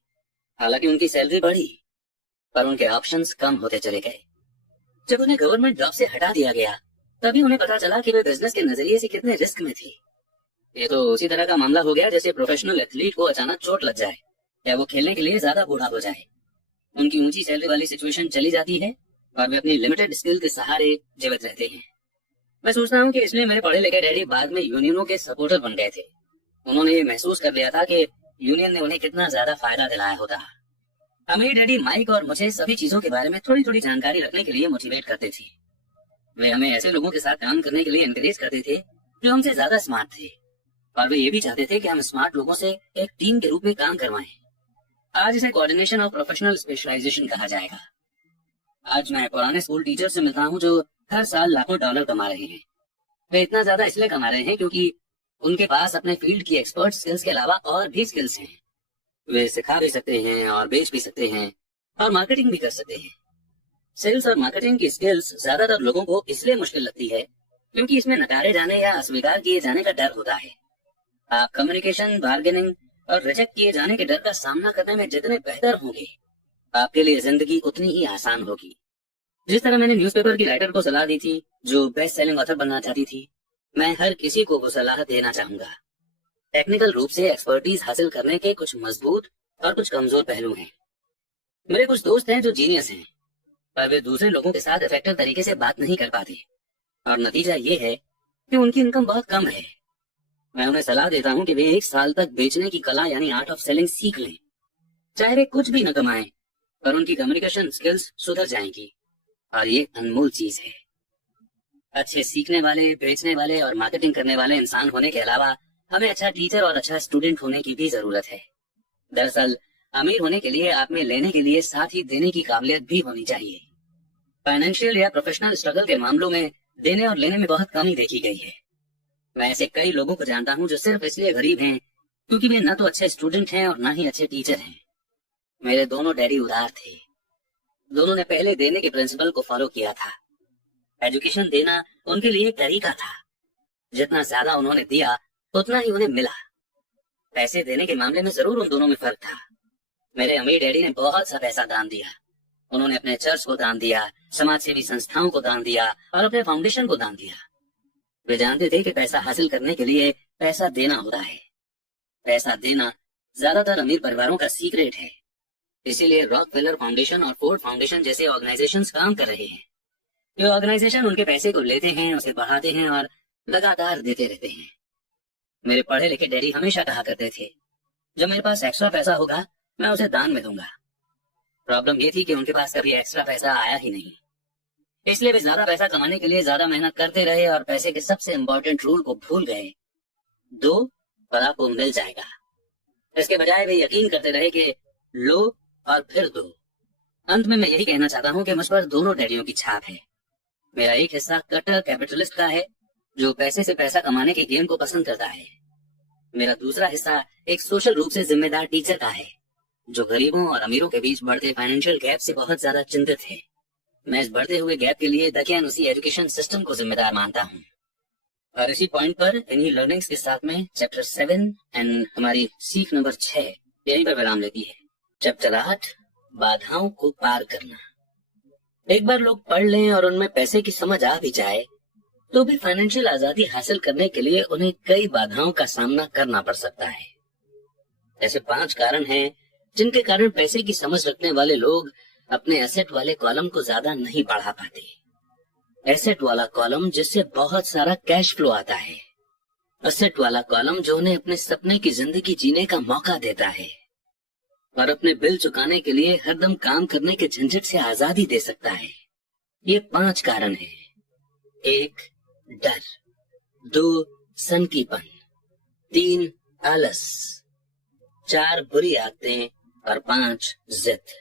हालांकि उनकी सैलरी बढ़ी, पर उनके ऑप्शंस कम होते चले गए। जब उन्हें गवर्नमेंट जॉब से हटा दिया गया, तभी उन्हें पता चला कि वे बिजनेस के नजरिए से कितने रिस्क में थे। ये तो उसी तरह का मामला हो गया जैसे प्रोफेशनल एथलीट को अचानक चोट लग जाए या वो खेलने के लिए ज्यादा बूढ़ा हो जाए। उनकी ऊंची सैलरी वाली सिचुएशन चली जाती है और वे अपनी लिमिटेड स्किल के सहारे जीवित रहते हैं। मैं सोचता हूँ कि इसलिए मेरे पढ़े लिखे डैडी बाद में यूनियनों के सपोर्टर बन गए थे। उन्होंने ये महसूस कर लिया था कि यूनियन ने उन्हें कितना ज्यादा फायदा दिलाया होता। मेरे डैडी माइक और मुझे सभी चीजों के बारे में थोड़ी थोड़ी जानकारी रखने के लिए मोटिवेट करते थे। वे हमें ऐसे लोगों के साथ काम करने के लिए एनकरेज करते थे जो हमसे ज्यादा स्मार्ट थे, और वे ये भी चाहते थे कि हम स्मार्ट लोगों से एक टीम के रूप में काम करवाएं। आज इसे कोऑर्डिनेशन ऑफ प्रोफेशनल स्पेशलाइजेशन कहा जाएगा। आज मैं पुराने स्कूल टीचर से मिलता हूँ जो हर साल लाखों डॉलर कमा रहे हैं। वे इतना ज्यादा इसलिए कमा रहे हैं क्योंकि उनके पास अपने फील्ड की एक्सपर्ट स्किल्स के अलावा और भी स्किल्स हैं। वे सिखा भी सकते हैं और बेच भी सकते हैं और मार्केटिंग भी कर सकते हैं। सेल्स और मार्केटिंग की स्किल्स ज्यादातर लोगों को इसलिए मुश्किल लगती है क्योंकि इसमें नकारे जाने या अस्वीकार किए जाने का डर होता है। आप कम्युनिकेशन, बार्गेनिंग और रिजेक्ट किए जाने के डर का सामना करने में जितने बेहतर होंगे, आपके लिए जिंदगी उतनी ही आसान होगी। जिस तरह मैंने न्यूज़पेपर की राइटर को सलाह दी थी जो बेस्ट सेलिंग ऑथर बनना चाहती थी, मैं हर किसी को वो सलाह देना चाहूंगा। टेक्निकल रूप से एक्सपर्टीज हासिल करने के कुछ मजबूत और कुछ कमजोर पहलू हैं। मेरे कुछ दोस्त हैं जो जीनियस हैं, पर वे दूसरे लोगों के साथ इफेक्टिव तरीके से बात नहीं कर पाते, और नतीजा ये है कि उनकी इनकम बहुत कम है। मैं उन्हें सलाह देता हूँ कि वे 1 साल तक बेचने की कला यानी आर्ट ऑफ सेलिंग सीख लें। चाहे वे कुछ भी न कमाएं, पर उनकी कम्युनिकेशन स्किल्स सुधर जाएंगी, और ये अनमोल चीज है। अच्छे सीखने वाले, बेचने वाले और मार्केटिंग करने वाले इंसान होने के अलावा हमें अच्छा टीचर और अच्छा स्टूडेंट होने की भी जरूरत है। दरअसल अमीर होने के लिए आप में लेने के लिए साथ ही देने की काबिलियत भी होनी चाहिए। फाइनेंशियल या प्रोफेशनल स्ट्रगल के मामलों में देने और लेने में बहुत कमी देखी गई है। मैं ऐसे कई लोगों को जानता हूँ जो सिर्फ इसलिए गरीब हैं क्योंकि वे न तो अच्छे स्टूडेंट हैं और न ही अच्छे टीचर हैं। मेरे दोनों डैडी उदार थे। दोनों ने पहले देने के प्रिंसिपल को फॉलो किया था। एजुकेशन देना उनके लिए एक तरीका था। जितना ज्यादा उन्होंने दिया उतना ही उन्हें मिला। पैसे देने के मामले में जरूर उन दोनों में फर्क था। मेरे अमीर डैडी ने बहुत सा पैसा दान दिया। उन्होंने अपने चर्च को दान दिया, समाज सेवी संस्थाओं को दान दिया और अपने फाउंडेशन को दान दिया। वे जानते थे कि पैसा हासिल करने के लिए पैसा देना होता है। पैसा देना ज्यादातर अमीर परिवारों का सीक्रेट है। इसीलिए रॉकफेलर फाउंडेशन और फोर्ड फाउंडेशन जैसे ऑर्गेनाइजेशंस काम कर रहे हैं। ये ऑर्गेनाइजेशन उनके पैसे को लेते हैं, उसे बढ़ाते हैं और लगातार देते रहते हैं। मेरे पढ़े लिखे डैडी हमेशा कहा करते थे, जब मेरे पास एक्स्ट्रा पैसा होगा मैं उसे दान में दूंगा। प्रॉब्लम ये थी कि उनके पास कभी एक्स्ट्रा पैसा आया ही नहीं। इसलिए वे ज्यादा पैसा कमाने के लिए ज्यादा मेहनत करते रहे और पैसे के सबसे इम्पोर्टेंट रूल को भूल गए, दो और आपको मिल जाएगा। इसके बजाय वे यकीन करते रहे कि लो और फिर दो। अंत में मैं यही कहना चाहता हूँ कि मुझ पर दोनों डैडियों की छाप है। मेरा एक हिस्सा कट्टर कैपिटलिस्ट का है जो पैसे से पैसा कमाने के गेम को पसंद करता है। मेरा दूसरा हिस्सा एक सोशल रूप से जिम्मेदार टीचर का है जो गरीबों और अमीरों के बीच बढ़ते फाइनेंशियल गैप से बहुत ज्यादा चिंतित है। मैं इस बढ़ते हुए गैप के लिए उसी एजुकेशन सिस्टम को जिम्मेदार मानता हूँ। और इसी पॉइंट पर इन्हीं लर्निंग्स के साथ में चैप्टर 7 एंड हमारी सीख नंबर 6 यहीं पर विराम लेती है। चैप्टर 8 बाधाओं को पार करना। एक बार लोग पढ़ लें और उनमें पैसे की समझ आ भी जाए तो भी फाइनेंशियल आजादी हासिल करने के लिए उन्हें कई बाधाओं का सामना करना पड़ सकता है। ऐसे 5 कारण हैं जिनके कारण पैसे की समझ रखने वाले लोग अपने एसेट वाले कॉलम को ज्यादा नहीं बढ़ा पाते। एसेट वाला कॉलम जिससे बहुत सारा कैश फ्लो आता है। एसेट वाला कॉलम जो उन्हें अपने सपने की जिंदगी जीने का मौका देता है और अपने बिल चुकाने के लिए हरदम काम करने के झंझट से आजादी दे सकता है। ये 5 कारण हैं। 1 डर, 2 सनकीपन, 3 आलस, 4 बुरी आदतें और 5 जिद।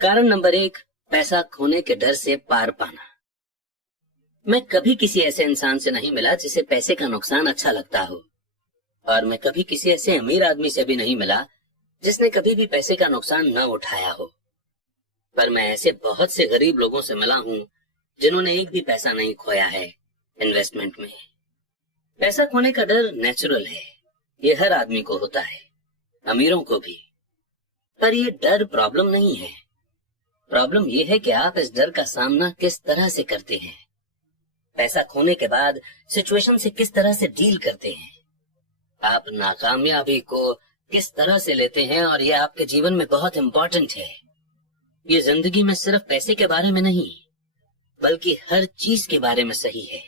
कारण नंबर 1 पैसा खोने के डर से पार पाना। मैं कभी किसी ऐसे इंसान से नहीं मिला जिसे पैसे का नुकसान अच्छा लगता हो, और मैं कभी किसी ऐसे अमीर आदमी से भी नहीं मिला जिसने कभी भी पैसे का नुकसान न उठाया हो। पर मैं ऐसे बहुत से गरीब लोगों से मिला हूं जिन्होंने एक भी पैसा नहीं खोया है इन्वेस्टमेंट में। पैसा खोने का डर नेचुरल है, ये हर आदमी को होता है, अमीरों को भी। पर ये डर प्रॉब्लम नहीं है। प्रॉब्लम यह है कि आप इस डर का सामना किस तरह से करते हैं, पैसा खोने के बाद सिचुएशन से किस तरह से डील करते हैं, आप नाकामयाबी को किस तरह से लेते हैं, और यह आपके जीवन में बहुत इंपॉर्टेंट है। ये जिंदगी में सिर्फ पैसे के बारे में नहीं, बल्कि हर चीज के बारे में सही है।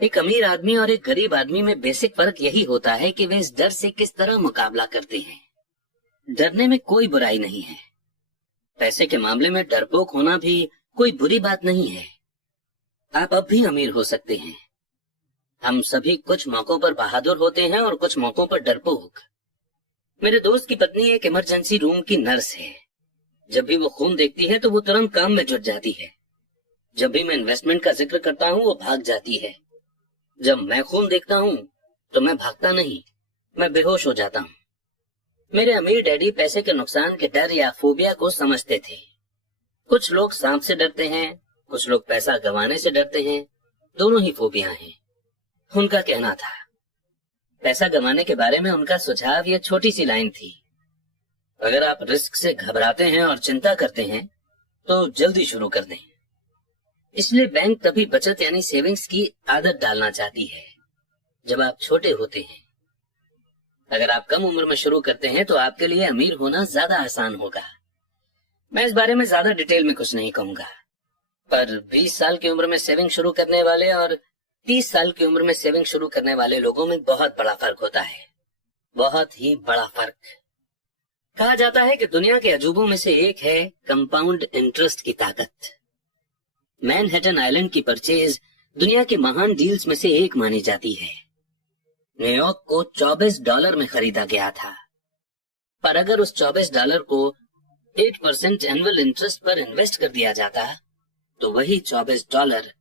एक अमीर आदमी और एक गरीब आदमी में बेसिक फर्क यही होता है कि वे इस डर से किस तरह मुकाबला करते हैं। डरने में कोई बुराई नहीं है। पैसे के मामले में डरपोक होना भी कोई बुरी बात नहीं है। आप अब भी अमीर हो सकते हैं। हम सभी कुछ मौकों पर बहादुर होते हैं और कुछ मौकों पर डरपोक। मेरे दोस्त की पत्नी एक इमरजेंसी रूम की नर्स है। जब भी वो खून देखती है तो वो तुरंत काम में जुट जाती है। जब भी मैं इन्वेस्टमेंट का जिक्र करता हूँ वो भाग जाती है। जब मैं खून देखता हूँ तो मैं भागता नहीं, मैं बेहोश हो जाता हूँ। मेरे अमीर डैडी पैसे के नुकसान के डर या फोबिया को समझते थे। कुछ लोग सांप से डरते हैं, कुछ लोग पैसा गंवाने से डरते हैं। दोनों ही फोबिया हैं। उनका कहना था, पैसा गंवाने के बारे में उनका सुझाव यह छोटी सी लाइन थी, अगर आप रिस्क से घबराते हैं और चिंता करते हैं तो जल्दी शुरू कर दें। इसलिए बैंक तभी बचत यानी सेविंग्स की आदत डालना चाहती है जब आप छोटे होते हैं। अगर आप कम उम्र में शुरू करते हैं तो आपके लिए अमीर होना ज्यादा आसान होगा। मैं इस बारे में ज्यादा डिटेल में कुछ नहीं कहूंगा, पर 20 साल की उम्र में सेविंग शुरू करने वाले और 30 साल की उम्र में सेविंग शुरू करने वाले लोगों में बहुत बड़ा फर्क होता है, बहुत ही बड़ा फर्क। कहा जाता है कि दुनिया के अजूबों में से एक है कंपाउंड इंटरेस्ट की ताकत। मैनहट्टन आइलैंड की परचेज दुनिया के महान डील्स में से एक मानी जाती है। न्यूयॉर्क को $24 में खरीदा गया था, पर अगर उस $24 को 8% एनुअल इंटरेस्ट पर इन्वेस्ट कर दिया जाता तो वही $24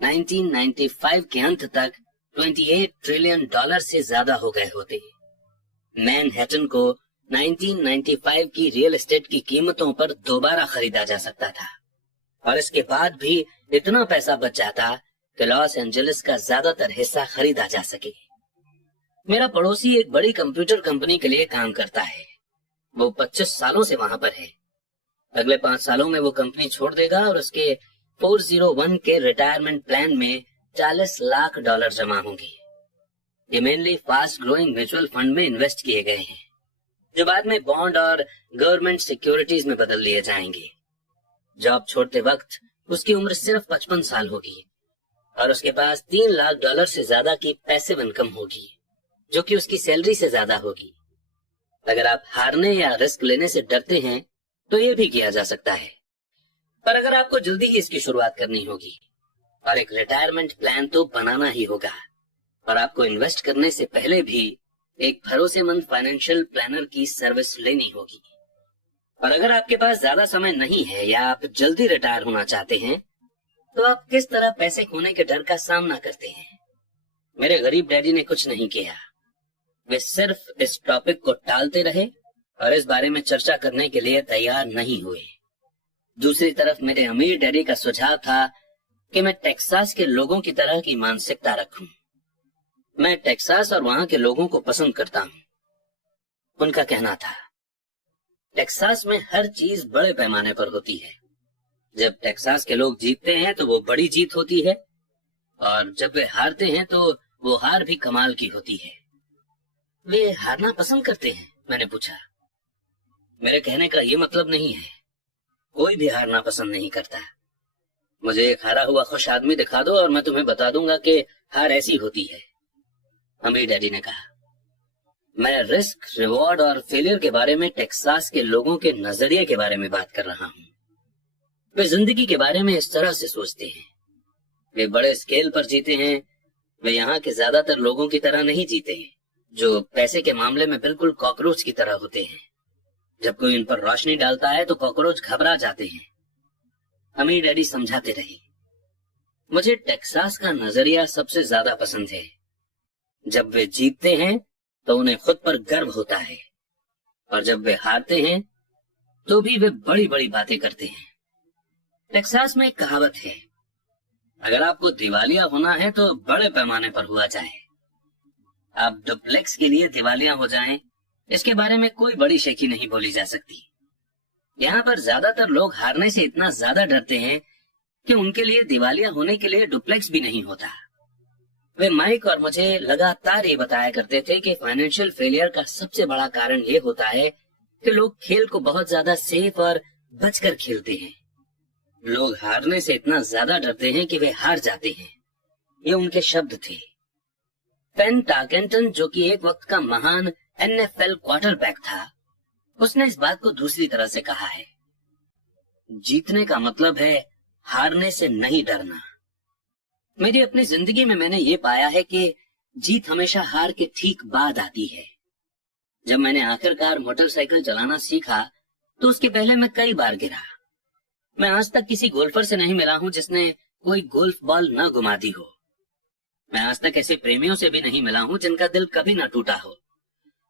1995 के अंत तक $28 ट्रिलियन से ज्यादा हो गए होते। मैनहट्टन को 1995 की रियल एस्टेट की कीमतों पर दोबारा खरीदा जा सकता था, और इसके बाद भी इतना पैसा बच जाता कि लॉस एंजलिस का ज्यादातर हिस्सा खरीदा जा सके। मेरा पड़ोसी एक बड़ी कंप्यूटर कंपनी के लिए काम करता है। वो 25 सालों से वहां पर है। अगले 5 सालों में वो कंपनी छोड़ देगा और उसके 401 के रिटायरमेंट प्लान में $40 लाख जमा होंगे। ये mainly fast growing mutual fund में इन्वेस्ट किए गए हैं, जो बाद में बॉन्ड और गवर्नमेंट सिक्योरिटीज में बदल लिए जाएंगे। जॉब छोड़ते वक्त उसकी उम्र सिर्फ 55 साल होगी और उसके पास $3 लाख से ज्यादा की पैसिव इनकम होगी, जो कि उसकी सैलरी से ज्यादा होगी। अगर आप हारने या रिस्क लेने से डरते हैं तो ये भी किया जा सकता है, पर अगर आपको जल्दी ही इसकी शुरुआत करनी होगी और एक रिटायरमेंट प्लान तो बनाना ही होगा, और आपको इन्वेस्ट करने से पहले भी एक भरोसेमंद फाइनेंशियल प्लानर की सर्विस लेनी होगी। और अगर आपके पास ज्यादा समय नहीं है या आप जल्दी रिटायर होना चाहते हैं तो आप किस तरह पैसे खोने के डर का सामना करते हैं। मेरे गरीब डैडी ने कुछ नहीं किया। वे सिर्फ इस टॉपिक को टालते रहे और इस बारे में चर्चा करने के लिए तैयार नहीं हुए। दूसरी तरफ मेरे अमीर डैडी का सुझाव था कि मैं टेक्सास के लोगों की तरह की मानसिकता रखूं। मैं टेक्सास और वहां के लोगों को पसंद करता हूं। उनका कहना था, टेक्सास में हर चीज बड़े पैमाने पर होती है। जब टेक्सास के लोग जीतते हैं तो वो बड़ी जीत होती है, और जब वे हारते हैं तो वो हार भी कमाल की होती है। वे हारना पसंद करते हैं? मैंने पूछा। मेरे कहने का ये मतलब नहीं है, कोई भी हारना पसंद नहीं करता। मुझे एक हारा हुआ खुश आदमी दिखा दो और मैं तुम्हें बता दूंगा कि हार ऐसी होती है, अमीर डैडी ने कहा। मैं रिस्क, रिवॉर्ड और फेलियर के बारे में टेक्सास के लोगों के नजरिए के बारे में बात कर रहा हूं। वे जिंदगी के बारे में इस तरह से सोचते हैं। वे बड़े स्केल पर जीते हैं। वे यहाँ के ज्यादातर लोगों की तरह नहीं जीते हैं, जो पैसे के मामले में बिल्कुल कॉकरोच की तरह होते हैं। जब कोई उन पर रोशनी डालता है तो कॉकरोच घबरा जाते हैं। अमीर डैडी समझाते रहे, मुझे टेक्सास का नजरिया सबसे ज्यादा पसंद है। जब वे जीतते हैं तो उन्हें खुद पर गर्व होता है, और जब वे हारते हैं तो भी वे बड़ी बड़ी बातें करते हैं। टेक्सास में एक कहावत है, अगर आपको दिवालिया होना है तो बड़े पैमाने पर हुआ जाए। आप डुप्लेक्स के लिए दिवालिया हो जाएं, इसके बारे में कोई बड़ी शेखी नहीं बोली जा सकती। यहाँ पर ज्यादातर लोग हारने से इतना ज्यादा डरते हैं कि उनके लिए दिवालिया होने के लिए डुप्लेक्स भी नहीं होता। वे माइक और मुझे लगातार ये बताया करते थे कि फाइनेंशियल फेलियर का सबसे बड़ा कारण ये होता है कि लोग खेल को बहुत ज्यादा सेफ और बचकर खेलते हैं। लोग हारने से इतना ज्यादा डरते हैं कि वे हार जाते हैं। ये उनके शब्द थे। पेन टार्केंटन, जो कि एक वक्त का महान NFL क्वार्टरबैक था, उसने इस बात को दूसरी तरह से कहा है। जीतने का मतलब है हारने से नहीं डरना। मेरी अपनी जिंदगी में मैंने ये पाया है कि जीत हमेशा हार के ठीक बाद आती है। जब मैंने आखिरकार मोटरसाइकिल चलाना सीखा तो उसके पहले मैं कई बार गिरा। मैं आज तक किसी गोल्फर से नहीं मिला हूं जिसने कोई गोल्फ बॉल न घुमा दी हो। मैं आज तक ऐसे प्रेमियों से भी नहीं मिला हूं जिनका दिल कभी न टूटा हो।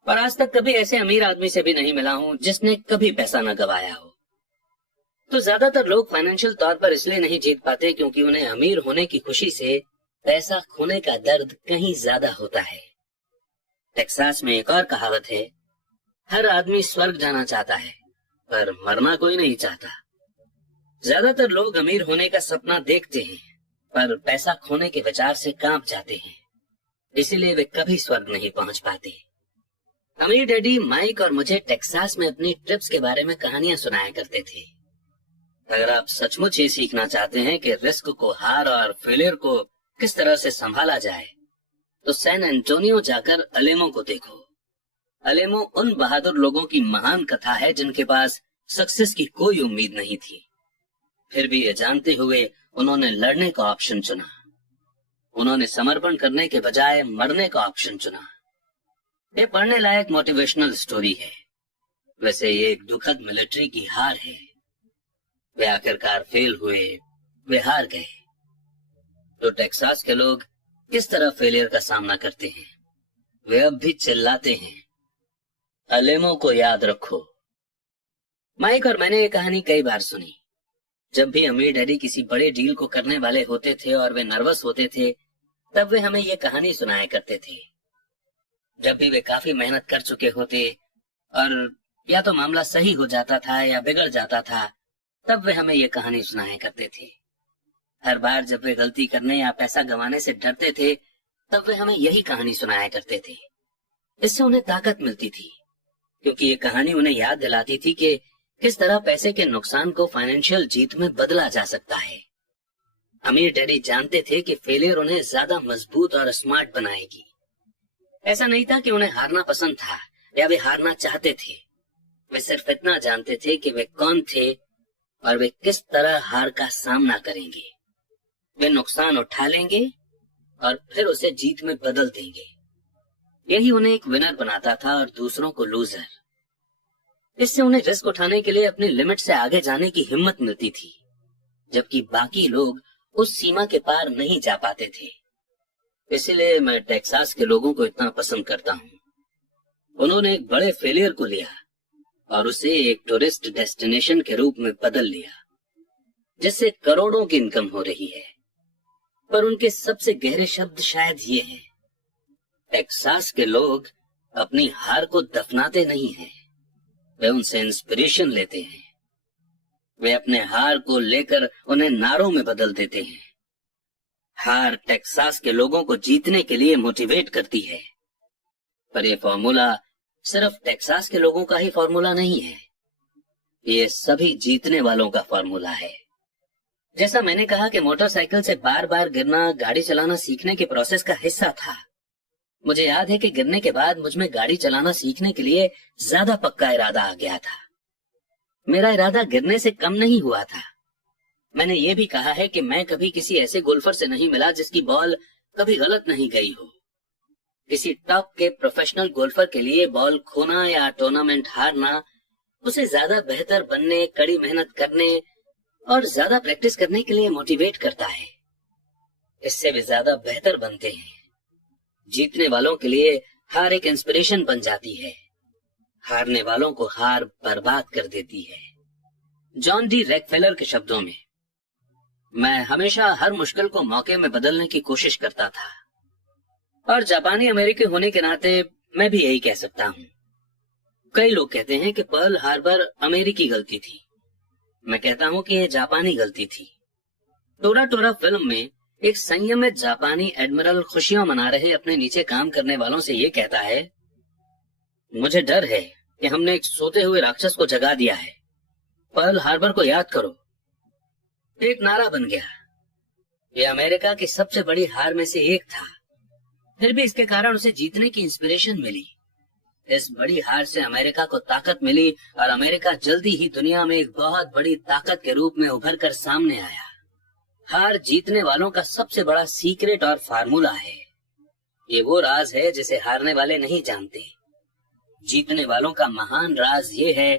और आज तक कभी ऐसे अमीर आदमी से भी नहीं मिला हूं जिसने कभी पैसा न गवाया हो। तो ज्यादातर लोग फाइनेंशियल तौर पर इसलिए नहीं जीत पाते क्योंकि उन्हें अमीर होने की खुशी से पैसा खोने का दर्द कहीं ज्यादा होता है। टेक्सास में एक और कहावत है, हर आदमी स्वर्ग जाना चाहता है पर मरना कोई नहीं चाहता। ज्यादातर लोग अमीर होने का सपना देखते हैं पर पैसा खोने के विचार से कांप जाते हैं, इसीलिए वे कभी स्वर्ग नहीं पहुंच पाते। अमीर डैडी माइक और मुझे टेक्सास में अपनी ट्रिप्स के बारे में कहानियां सुनाया करते थे। अगर आप सचमुच ये सीखना चाहते हैं कि रिस्क को, हार और फेलियर को किस तरह से संभाला जाए, तो सैन एंटोनियो जाकर अलेमो को देखो। अलेमो उन बहादुर लोगों की महान कथा है जिनके पास सक्सेस की कोई उम्मीद नहीं थी, फिर भी ये जानते हुए उन्होंने लड़ने का ऑप्शन चुना। उन्होंने समर्पण करने के बजाय मरने का ऑप्शन चुना। ये पढ़ने लायक मोटिवेशनल स्टोरी है। वैसे ये एक दुखद मिलिट्री की हार है। वे आखिरकार फेल हुए, वे हार गए। तो टेक्सास के लोग किस तरह फेलियर का सामना करते हैं? वे अब भी चिल्लाते हैं, अलेमो को याद रखो। माइक और मैंने ये कहानी कई बार सुनी। जब भी अमीर डैडी किसी बड़े डील को करने वाले होते थे और वे नर्वस होते थे, तब वे हमें ये कहानी सुनाया करते थे। जब भी वे काफी मेहनत कर चुके होते और या तो मामला सही हो जाता था या बिगड़ जाता था, तब वे हमें ये कहानी सुनाया करते थे। हर बार जब वे गलती करने या पैसा गंवाने से डरते थे, तब वे हमें यही कहानी सुनाया करते थे। इससे उन्हें ताकत मिलती थी, क्योंकि ये कहानी उन्हें याद दिलाती थी कि किस तरह पैसे के नुकसान को फाइनेंशियल जीत में बदला जा सकता है। अमीर डैडी जानते थे कि फेलियर उन्हें ज्यादा मजबूत और स्मार्ट बनाएगी। ऐसा नहीं था कि उन्हें हारना पसंद था या वे हारना चाहते थे। वे सिर्फ इतना जानते थे कि वे कौन थे और वे किस तरह हार का सामना करेंगे। वे नुकसान उठा लेंगे और फिर उसे जीत में बदल देंगे। यही उन्हें एक विनर बनाता था और दूसरों को लूजर। इससे उन्हें रिस्क उठाने के लिए अपनी लिमिट से आगे जाने की हिम्मत मिलती थी, जबकि बाकी लोग उस सीमा के पार नहीं जा पाते थे। इसलिए मैं टेक्सास के लोगों को इतना पसंद करता हूँ। उन्होंने एक बड़े फेलियर को लिया और उसे एक टूरिस्ट डेस्टिनेशन के रूप में बदल लिया, जिससे करोड़ों की इनकम हो रही है। पर उनके सबसे गहरे शब्द शायद ये हैं, टेक्सास के लोग अपनी हार को दफनाते नहीं हैं, वे उनसे इंस्पिरेशन लेते हैं। वे अपने हार को लेकर उन्हें नारों में बदल देते हैं। हार टेक्सास के लोगों को जीतने के लिए मोटिवेट करती है। पर यह फॉर्मूला सिर्फ टेक्सास के लोगों का ही फॉर्मूला नहीं है, ये सभी जीतने वालों का फॉर्मूला है। जैसा मैंने कहा कि मोटरसाइकिल से बार बार गिरना गाड़ी चलाना सीखने के प्रोसेस का हिस्सा था। मुझे याद है कि गिरने के बाद मुझ में गाड़ी चलाना सीखने के लिए ज्यादा पक्का इरादा आ गया था। मेरा इरादा गिरने से कम नहीं हुआ था। मैंने ये भी कहा है कि मैं कभी किसी ऐसे गोल्फर से नहीं मिला जिसकी बॉल कभी गलत नहीं गई हो। किसी टॉप के प्रोफेशनल गोल्फर के लिए बॉल खोना या टूर्नामेंट हारना उसे ज्यादा बेहतर बनने, कड़ी मेहनत करने और ज्यादा प्रैक्टिस करने के लिए मोटिवेट करता है। इससे वे ज्यादा बेहतर बनते हैं। जीतने वालों के लिए हार एक इंस्पिरेशन बन जाती है, हारने वालों को हार बर्बाद कर देती है। जॉन डी रॉकफेलर के शब्दों में, मैं हमेशा हर मुश्किल को मौके में बदलने की कोशिश करता था, और जापानी अमेरिकी होने के नाते मैं भी यही कह सकता हूँ। कई लोग कहते हैं कि पर्ल हार्बर अमेरिकी गलती थी। मैं कहता हूं कि यह जापानी गलती थी। टोरा टोरा फिल्म में एक संयमित जापानी एडमिरल खुशियां मना रहे अपने नीचे काम करने वालों से ये कहता है, मुझे डर है कि हमने एक सोते हुए राक्षस को जगा दिया है। पर्ल हार्बर को याद करो। एक नारा बन गया। यह अमेरिका की सबसे बड़ी हार में से एक था। फिर भी इसके कारण उसे जीतने की इंस्पिरेशन मिली। इस बड़ी हार से अमेरिका को ताकत मिली और अमेरिका जल्दी ही दुनिया में एक बहुत बड़ी ताकत के रूप में उभर कर सामने आया। हार जीतने वालों का सबसे बड़ा सीक्रेट और फार्मूला है। ये वो राज है जिसे हारने वाले नहीं जानते। जीतने वालों का महान राज ये है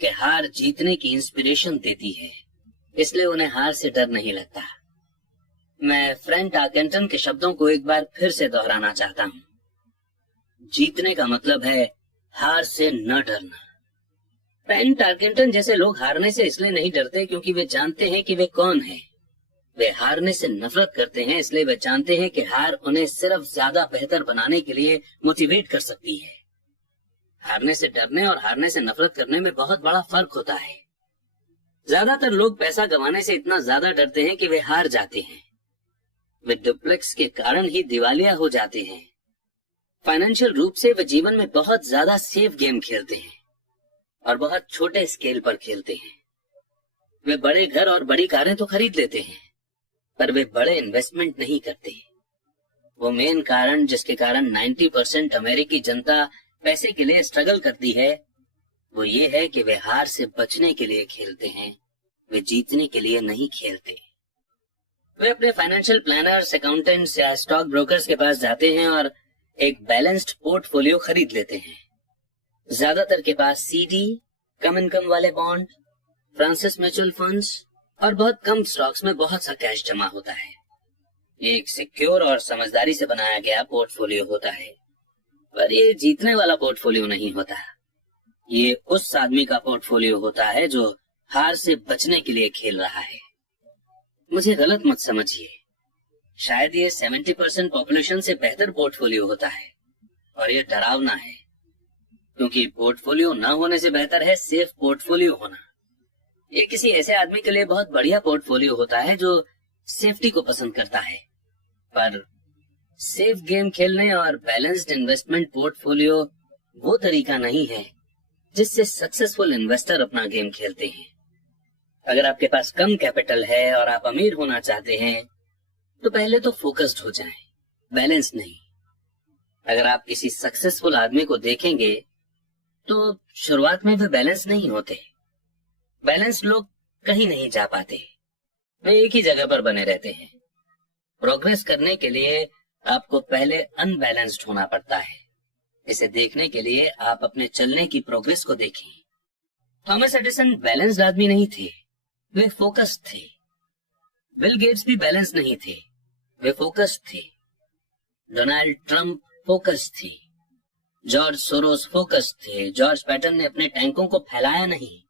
कि हार जीतने की इंस्पिरेशन देती है, इसलिए उन्हें हार से डर नहीं लगता। मैं फ्रैंक टार्केंटन के शब्दों को एक बार फिर से दोहराना चाहता हूँ। जीतने का मतलब है हार से न डरना। फ्रैंक टार्केंटन जैसे लोग हारने से इसलिए नहीं डरते क्योंकि वे जानते हैं कि वे कौन हैं। वे हारने से नफरत करते हैं इसलिए वे जानते हैं कि हार उन्हें सिर्फ ज्यादा बेहतर बनाने के लिए मोटिवेट कर सकती है। हारने से डरने और हारने से नफरत करने में बहुत बड़ा फर्क होता है। ज्यादातर लोग पैसा गंवाने से इतना ज्यादा डरते हैं कि वे हार जाते हैं। वे डुप्लेक्स के कारण ही दिवालिया हो जाते हैं। फाइनेंशियल रूप से वे जीवन में बहुत ज्यादा सेफ गेम खेलते हैं और बहुत छोटे स्केल पर खेलते हैं। वे बड़े घर और बड़ी कारें तो खरीद लेते हैं, पर वे बड़े इन्वेस्टमेंट नहीं करते। वो मेन कारण जिसके कारण 90% अमेरिकी जनता पैसे के लिए स्ट्रगल करती है, वो ये है कि वे हार से बचने के लिए खेलते हैं, वे जीतने के लिए नहीं खेलते। वे अपने फाइनेंशियल प्लानर्स, अकाउंटेंट्स या स्टॉक ब्रोकर्स के पास जाते हैं और एक बैलेंस्ड पोर्टफोलियो खरीद लेते हैं। ज्यादातर के पास सीडी, कम इनकम वाले बॉन्ड, फ्रांसिस म्यूचुअल फंड्स और बहुत कम स्टॉक्स में बहुत सा कैश जमा होता है। ये एक सिक्योर और समझदारी से बनाया गया पोर्टफोलियो होता है, पर ये जीतने वाला पोर्टफोलियो नहीं होता। ये उस आदमी का पोर्टफोलियो होता है जो हार से बचने के लिए खेल रहा है। मुझे गलत मत समझिए, शायद ये 70% पॉपुलेशन से बेहतर पोर्टफोलियो होता है और ये डरावना है, क्योंकि पोर्टफोलियो ना होने से बेहतर है सेफ पोर्टफोलियो होना। ये किसी ऐसे आदमी के लिए बहुत बढ़िया पोर्टफोलियो होता है जो सेफ्टी को पसंद करता है, पर सेफ गेम खेलने और बैलेंस्ड इन्वेस्टमेंट पोर्टफोलियो वो तरीका नहीं है जिससे सक्सेसफुल इन्वेस्टर अपना गेम खेलते हैं। अगर आपके पास कम कैपिटल है और आप अमीर होना चाहते हैं तो पहले तो फोकस्ड हो जाएं, बैलेंस नहीं। अगर आप किसी सक्सेसफुल आदमी को देखेंगे तो शुरुआत में वे बैलेंस नहीं होते। बैलेंस लोग कहीं नहीं जा पाते, वे एक ही जगह पर बने रहते हैं। प्रोग्रेस करने के लिए आपको पहले अनबैलेंस्ड होना पड़ता है। इसे देखने के लिए आप अपने चलने की प्रोग्रेस को देखें। थॉमस एडिसन बैलेंस्ड आदमी नहीं थे, वे फोकस्ड थे। बिल गेट्स भी बैलेंस नहीं थे, वे फोकस्ड थे। डोनाल्ड ट्रंप फोकस्ड थे। जॉर्ज सोरोस फोकस्ड थे। जॉर्ज पैटन ने अपने टैंकों को फैलाया नहीं,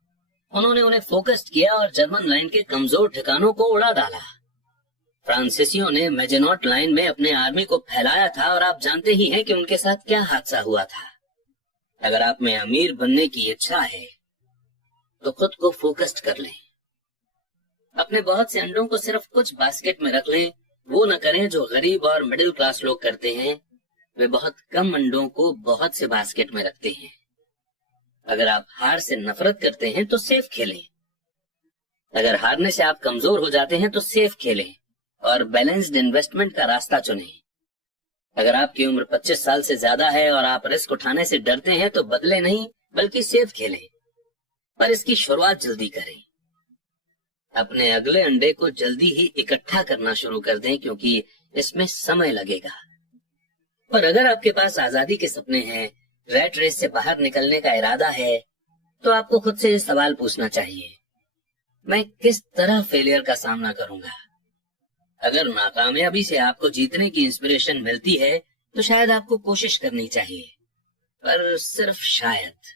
उन्होंने उन्हें फोकस्ड किया और जर्मन लाइन के कमजोर ठिकानों को उड़ा डाला। फ्रांसीसियों ने मेजेनॉट लाइन में अपने आर्मी को फैलाया था और आप जानते ही हैं कि उनके साथ क्या हादसा हुआ था। अगर आप में अमीर बनने की इच्छा है तो खुद को फोकस्ड कर लें। अपने बहुत से अंडों को सिर्फ कुछ बास्केट में रख लें, वो न करें जो गरीब और मिडिल क्लास लोग करते हैं। वे बहुत कम अंडों को बहुत से बास्केट में रखते हैं। अगर आप हार से नफरत करते हैं तो सेफ खेलें। अगर हारने से आप कमजोर हो जाते हैं तो सेफ खेलें और बैलेंस्ड इन्वेस्टमेंट का रास्ता चुनें। अगर आपकी उम्र 25 साल से ज्यादा है और आप रिस्क उठाने से डरते हैं तो बदले नहीं बल्कि सेफ खेलें, पर इसकी शुरुआत जल्दी करें। अपने अगले अंडे को जल्दी ही इकट्ठा करना शुरू कर दें क्योंकि इसमें समय लगेगा। पर अगर आपके पास आजादी के सपने हैं, रैट रेस से बाहर निकलने का इरादा है, तो आपको खुद से ये सवाल पूछना चाहिए, मैं किस तरह फेलियर का सामना करूंगा? अगर नाकामयाबी से आपको जीतने की इंस्पिरेशन मिलती है तो शायद आपको कोशिश करनी चाहिए, पर सिर्फ शायद।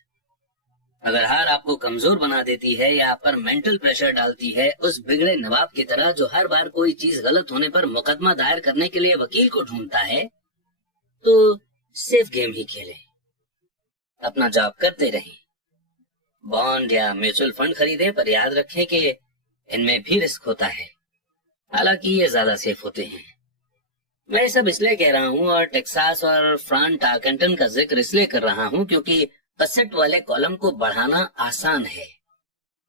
अगर हार आपको कमजोर बना देती है या आप पर मेंटल प्रेशर डालती है, उस बिगड़े नवाब की तरह जो हर बार कोई चीज गलत होने पर मुकदमा दायर करने के लिए वकील को ढूंढता है, तो सेफ गेम ही खेलें। अपना जॉब करते रहें। बॉन्ड या म्यूचुअल फंड खरीदें, पर याद रखें कि इनमें भी रिस्क होता है, हालांकि ये ज्यादा सेफ होते हैं। मैं ये सब इसलिए कह रहा हूँ और टेक्सास और फ्रांट टारकेंटन का जिक्र इसलिए कर रहा हूँ क्योंकि असेट वाले कॉलम को बढ़ाना आसान है।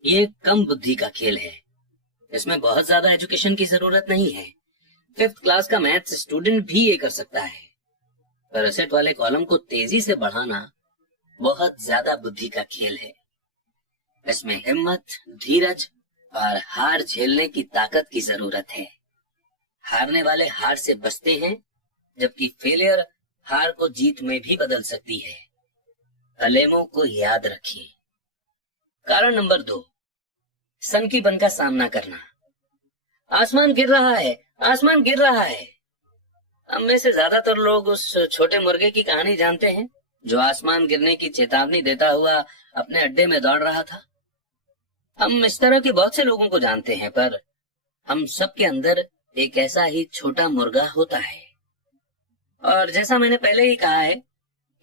ये कम बुद्धि का खेल है, इसमें बहुत ज्यादा एजुकेशन की जरूरत नहीं है। 5th क्लास का मैथ्स स्टूडेंट भी ये कर सकता है। पर असेट वाले कॉलम को तेजी से बढ़ाना बहुत ज्यादा बुद्धि का खेल है। इसमें हिम्मत, धीरज और हार झेलने की ताकत की जरूरत है। हारने वाले हार से बचते हैं, जबकि फेलियर हार को जीत में भी बदल सकती है। अलेमों को याद रखिए। कारण नंबर 2, सनकीपन का सामना करना। आसमान गिर रहा है, आसमान गिर रहा है। हम में से ज्यादातर लोग उस छोटे मुर्गे की कहानी जानते हैं जो आसमान गिरने की चेतावनी देता हुआ अपने अड्डे में दौड़ रहा था। हम इस तरह के बहुत से लोगों को जानते हैं, पर हम सबके अंदर एक ऐसा ही छोटा मुर्गा होता है। और जैसा मैंने पहले ही कहा है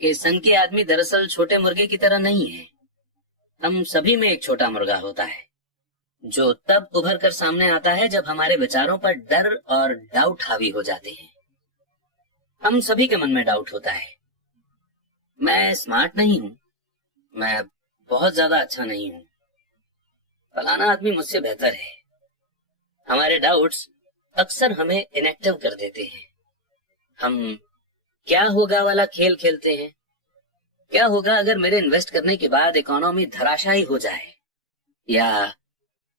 कि सनकी आदमी दरअसल छोटे मुर्गे की तरह नहीं है। हम सभी में एक छोटा मुर्गा होता है जो तब उभर कर सामने आता है जब हमारे विचारों पर डर और डाउट हावी हो जाते हैं। हम सभी के मन में डाउट होता है, मैं स्मार्ट नहीं हूं, मैं बहुत ज्यादा अच्छा नहीं हूं, फलाना आदमी मुझसे बेहतर है। हमारे डाउट्स अक्सर हमें इनएक्टिव कर देते हैं। हम क्या होगा वाला खेल खेलते हैं। क्या होगा अगर मेरे इन्वेस्ट करने के बाद इकोनॉमी धराशायी हो जाए, या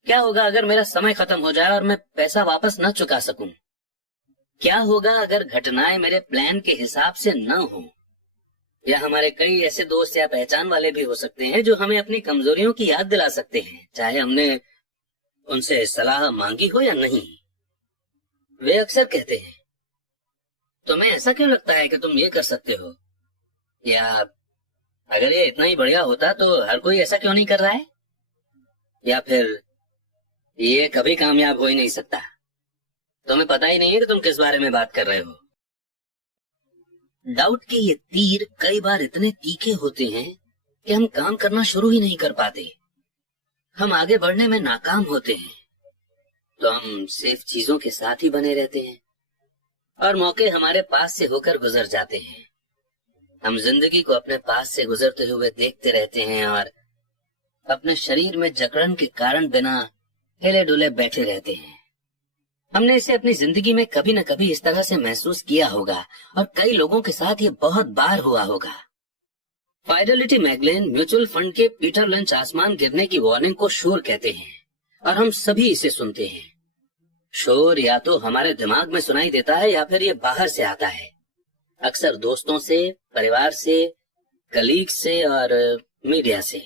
क्या होगा अगर मेरा समय खत्म हो जाए और मैं पैसा वापस न चुका सकूं। क्या होगा अगर घटनाएं मेरे प्लान के हिसाब से न हो। या हमारे कई ऐसे दोस्त या पहचान वाले भी हो सकते हैं जो हमें अपनी कमजोरियों की याद दिला सकते हैं, चाहे हमने उनसे सलाह मांगी हो या नहीं। वे अक्सर कहते हैं, तुम्हें ऐसा क्यों लगता है कि तुम ये कर सकते हो, या अगर ये इतना ही बढ़िया होता तो हर कोई ऐसा क्यों नहीं कर रहा है, या फिर ये कभी कामयाब हो ही नहीं सकता। तुम्हें पता ही नहीं है कि तुम किस बारे में बात कर रहे हो। डाउट के ये तीर कई बार इतने तीखे होते हैं कि हम काम करना शुरू ही नहीं कर पाते। हम आगे बढ़ने में नाकाम होते हैं, तो हम सिर्फ चीजों के साथ ही बने रहते हैं और मौके हमारे पास से होकर गुजर जाते हैं। हम जिंदगी को अपने पास से गुजरते हुए देखते रहते हैं और अपने शरीर में जकड़न के कारण बिना हिले डुले बैठे रहते हैं। हमने इसे अपनी जिंदगी में कभी न कभी इस तरह से महसूस किया होगा और कई लोगों के साथ ये बहुत बार हुआ होगा। फाइडेलिटी मैगलेन म्यूचुअल फंड के पीटर लिंच आसमान गिरने की वार्निंग को शोर कहते हैं और हम सभी इसे सुनते हैं। शोर या तो हमारे दिमाग में सुनाई देता है या फिर ये बाहर से आता है, अक्सर दोस्तों से, परिवार से, कलीग से और मीडिया से।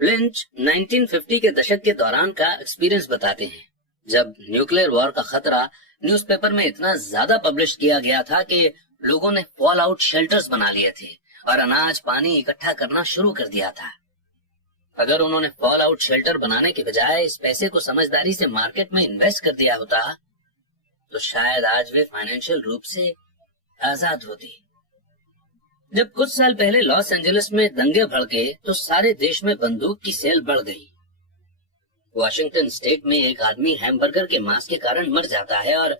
लिंच 1950 के दशक के दौरान का एक्सपीरियंस बताते हैं, जब न्यूक्लियर वॉर का खतरा न्यूज़पेपर में इतना ज्यादा पब्लिश किया गया था कि लोगों ने फॉल आउट शेल्टर्स बना लिए थे और अनाज पानी इकट्ठा करना शुरू कर दिया था। अगर उन्होंने फॉल आउट शेल्टर बनाने के बजाय इस पैसे को समझदारी से मार्केट में इन्वेस्ट कर दिया होता तो शायद आज वे फाइनेंशियल रूप से आजाद होते। जब कुछ साल पहले लॉस एंजलिस में दंगे भड़के तो सारे देश में बंदूक की सेल बढ़ गई। वॉशिंगटन स्टेट में एक आदमी हैमबर्गर के मांस के कारण मर जाता है और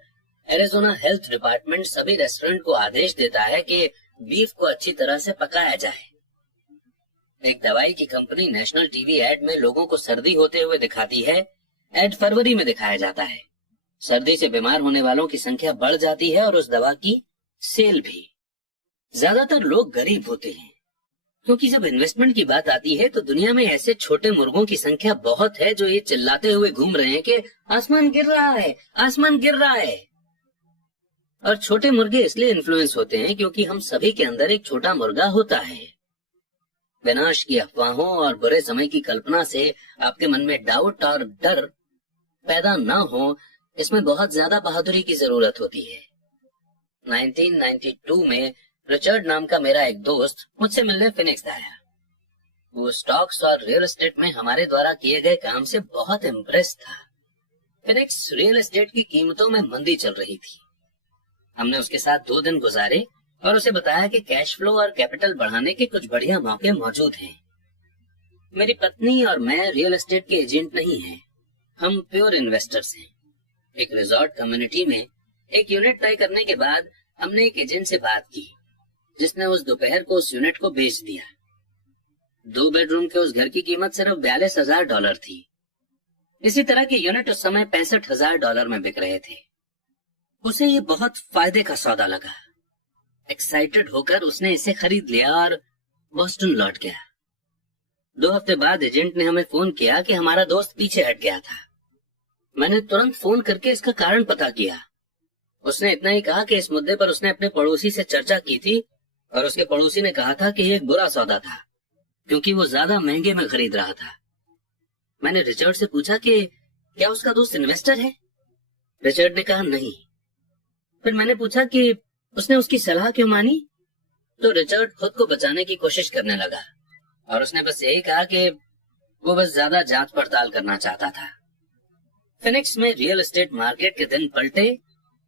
एरिजोना हेल्थ डिपार्टमेंट सभी रेस्टोरेंट को आदेश देता है कि बीफ को अच्छी तरह से पकाया जाए। एक दवाई की कंपनी नेशनल टीवी एड में लोगों को सर्दी होते हुए दिखाती है। एड फरवरी में दिखाया जाता है। सर्दी से बीमार होने वालों की संख्या बढ़ जाती है और उस दवा की सेल भी। ज्यादातर लोग गरीब होते हैं, क्योंकि जब इन्वेस्टमेंट की बात आती है तो दुनिया में ऐसे छोटे मुर्गों की संख्या बहुत है जो ये चिल्लाते हुए घूम रहे हैं कि आसमान गिर रहा है, आसमान गिर रहा है। और छोटे मुर्गे इसलिए इन्फ्लुएंस होते हैं क्योंकि हम सभी के अंदर एक छोटा मुर्गा होता है। विनाश की अफवाहों और बुरे समय की कल्पना से आपके मन में डाउट और डर पैदा न हो, इसमें बहुत ज्यादा बहादुरी की जरूरत होती है। 1992 में रिचर्ड नाम का मेरा एक दोस्त मुझसे मिलने फिनिक्स आया। वो स्टॉक्स और रियल एस्टेट में हमारे द्वारा किए गए काम से बहुत इम्प्रेस था। फिनिक्स रियल एस्टेट की कीमतों में मंदी चल रही थी। हमने उसके साथ 2 दिन गुजारे और उसे बताया कि कैश फ्लो और कैपिटल बढ़ाने के कुछ बढ़िया मौके मौजूद हैं। मेरी पत्नी और मैं रियल एस्टेट के एजेंट नहीं हैं, हम प्योर इन्वेस्टर्स हैं। एक रिजॉर्ट कम्युनिटी में एक यूनिट तय करने के बाद हमने एक एजेंट से बात की, जिसने उस दोपहर को उस यूनिट को बेच दिया। 2 बेडरूम के उस घर की कीमत सिर्फ $42,000 थी। इसी तरह के यूनिट उस समय $65,000 में बिक रहे थे। उसे ये बहुत फायदे का सौदा लगा। एक्साइटेड होकर उसने इसे खरीद लिया और बॉस्टन लौट गया। 2 हफ्ते बाद एजेंट ने हमें फोन किया कि हमारा दोस्त पीछे हट गया था। मैंने तुरंत फोन करके इसका कारण पता किया। उसने इतना ही कहा कि इस मुद्दे पर उसने अपने पड़ोसी से चर्चा की थी और उसके पड़ोसी ने कहा था कि ये एक बुरा सौदा था, क्योंकि वो ज्यादा महंगे में खरीद रहा था। मैंने रिचर्ड से पूछा कि क्या उसका दोस्त इन्वेस्टर है? रिचर्ड ने कहा नहीं। फिर मैंने पूछा कि उसने उसकी सलाह क्यों मानी? तो रिचर्ड खुद को बचाने की कोशिश करने लगा और उसने बस यही कहा कि वो बस ज्यादा जांच पड़ताल करना चाहता था। फिनिक्स में रियल एस्टेट मार्केट के दिन पलटे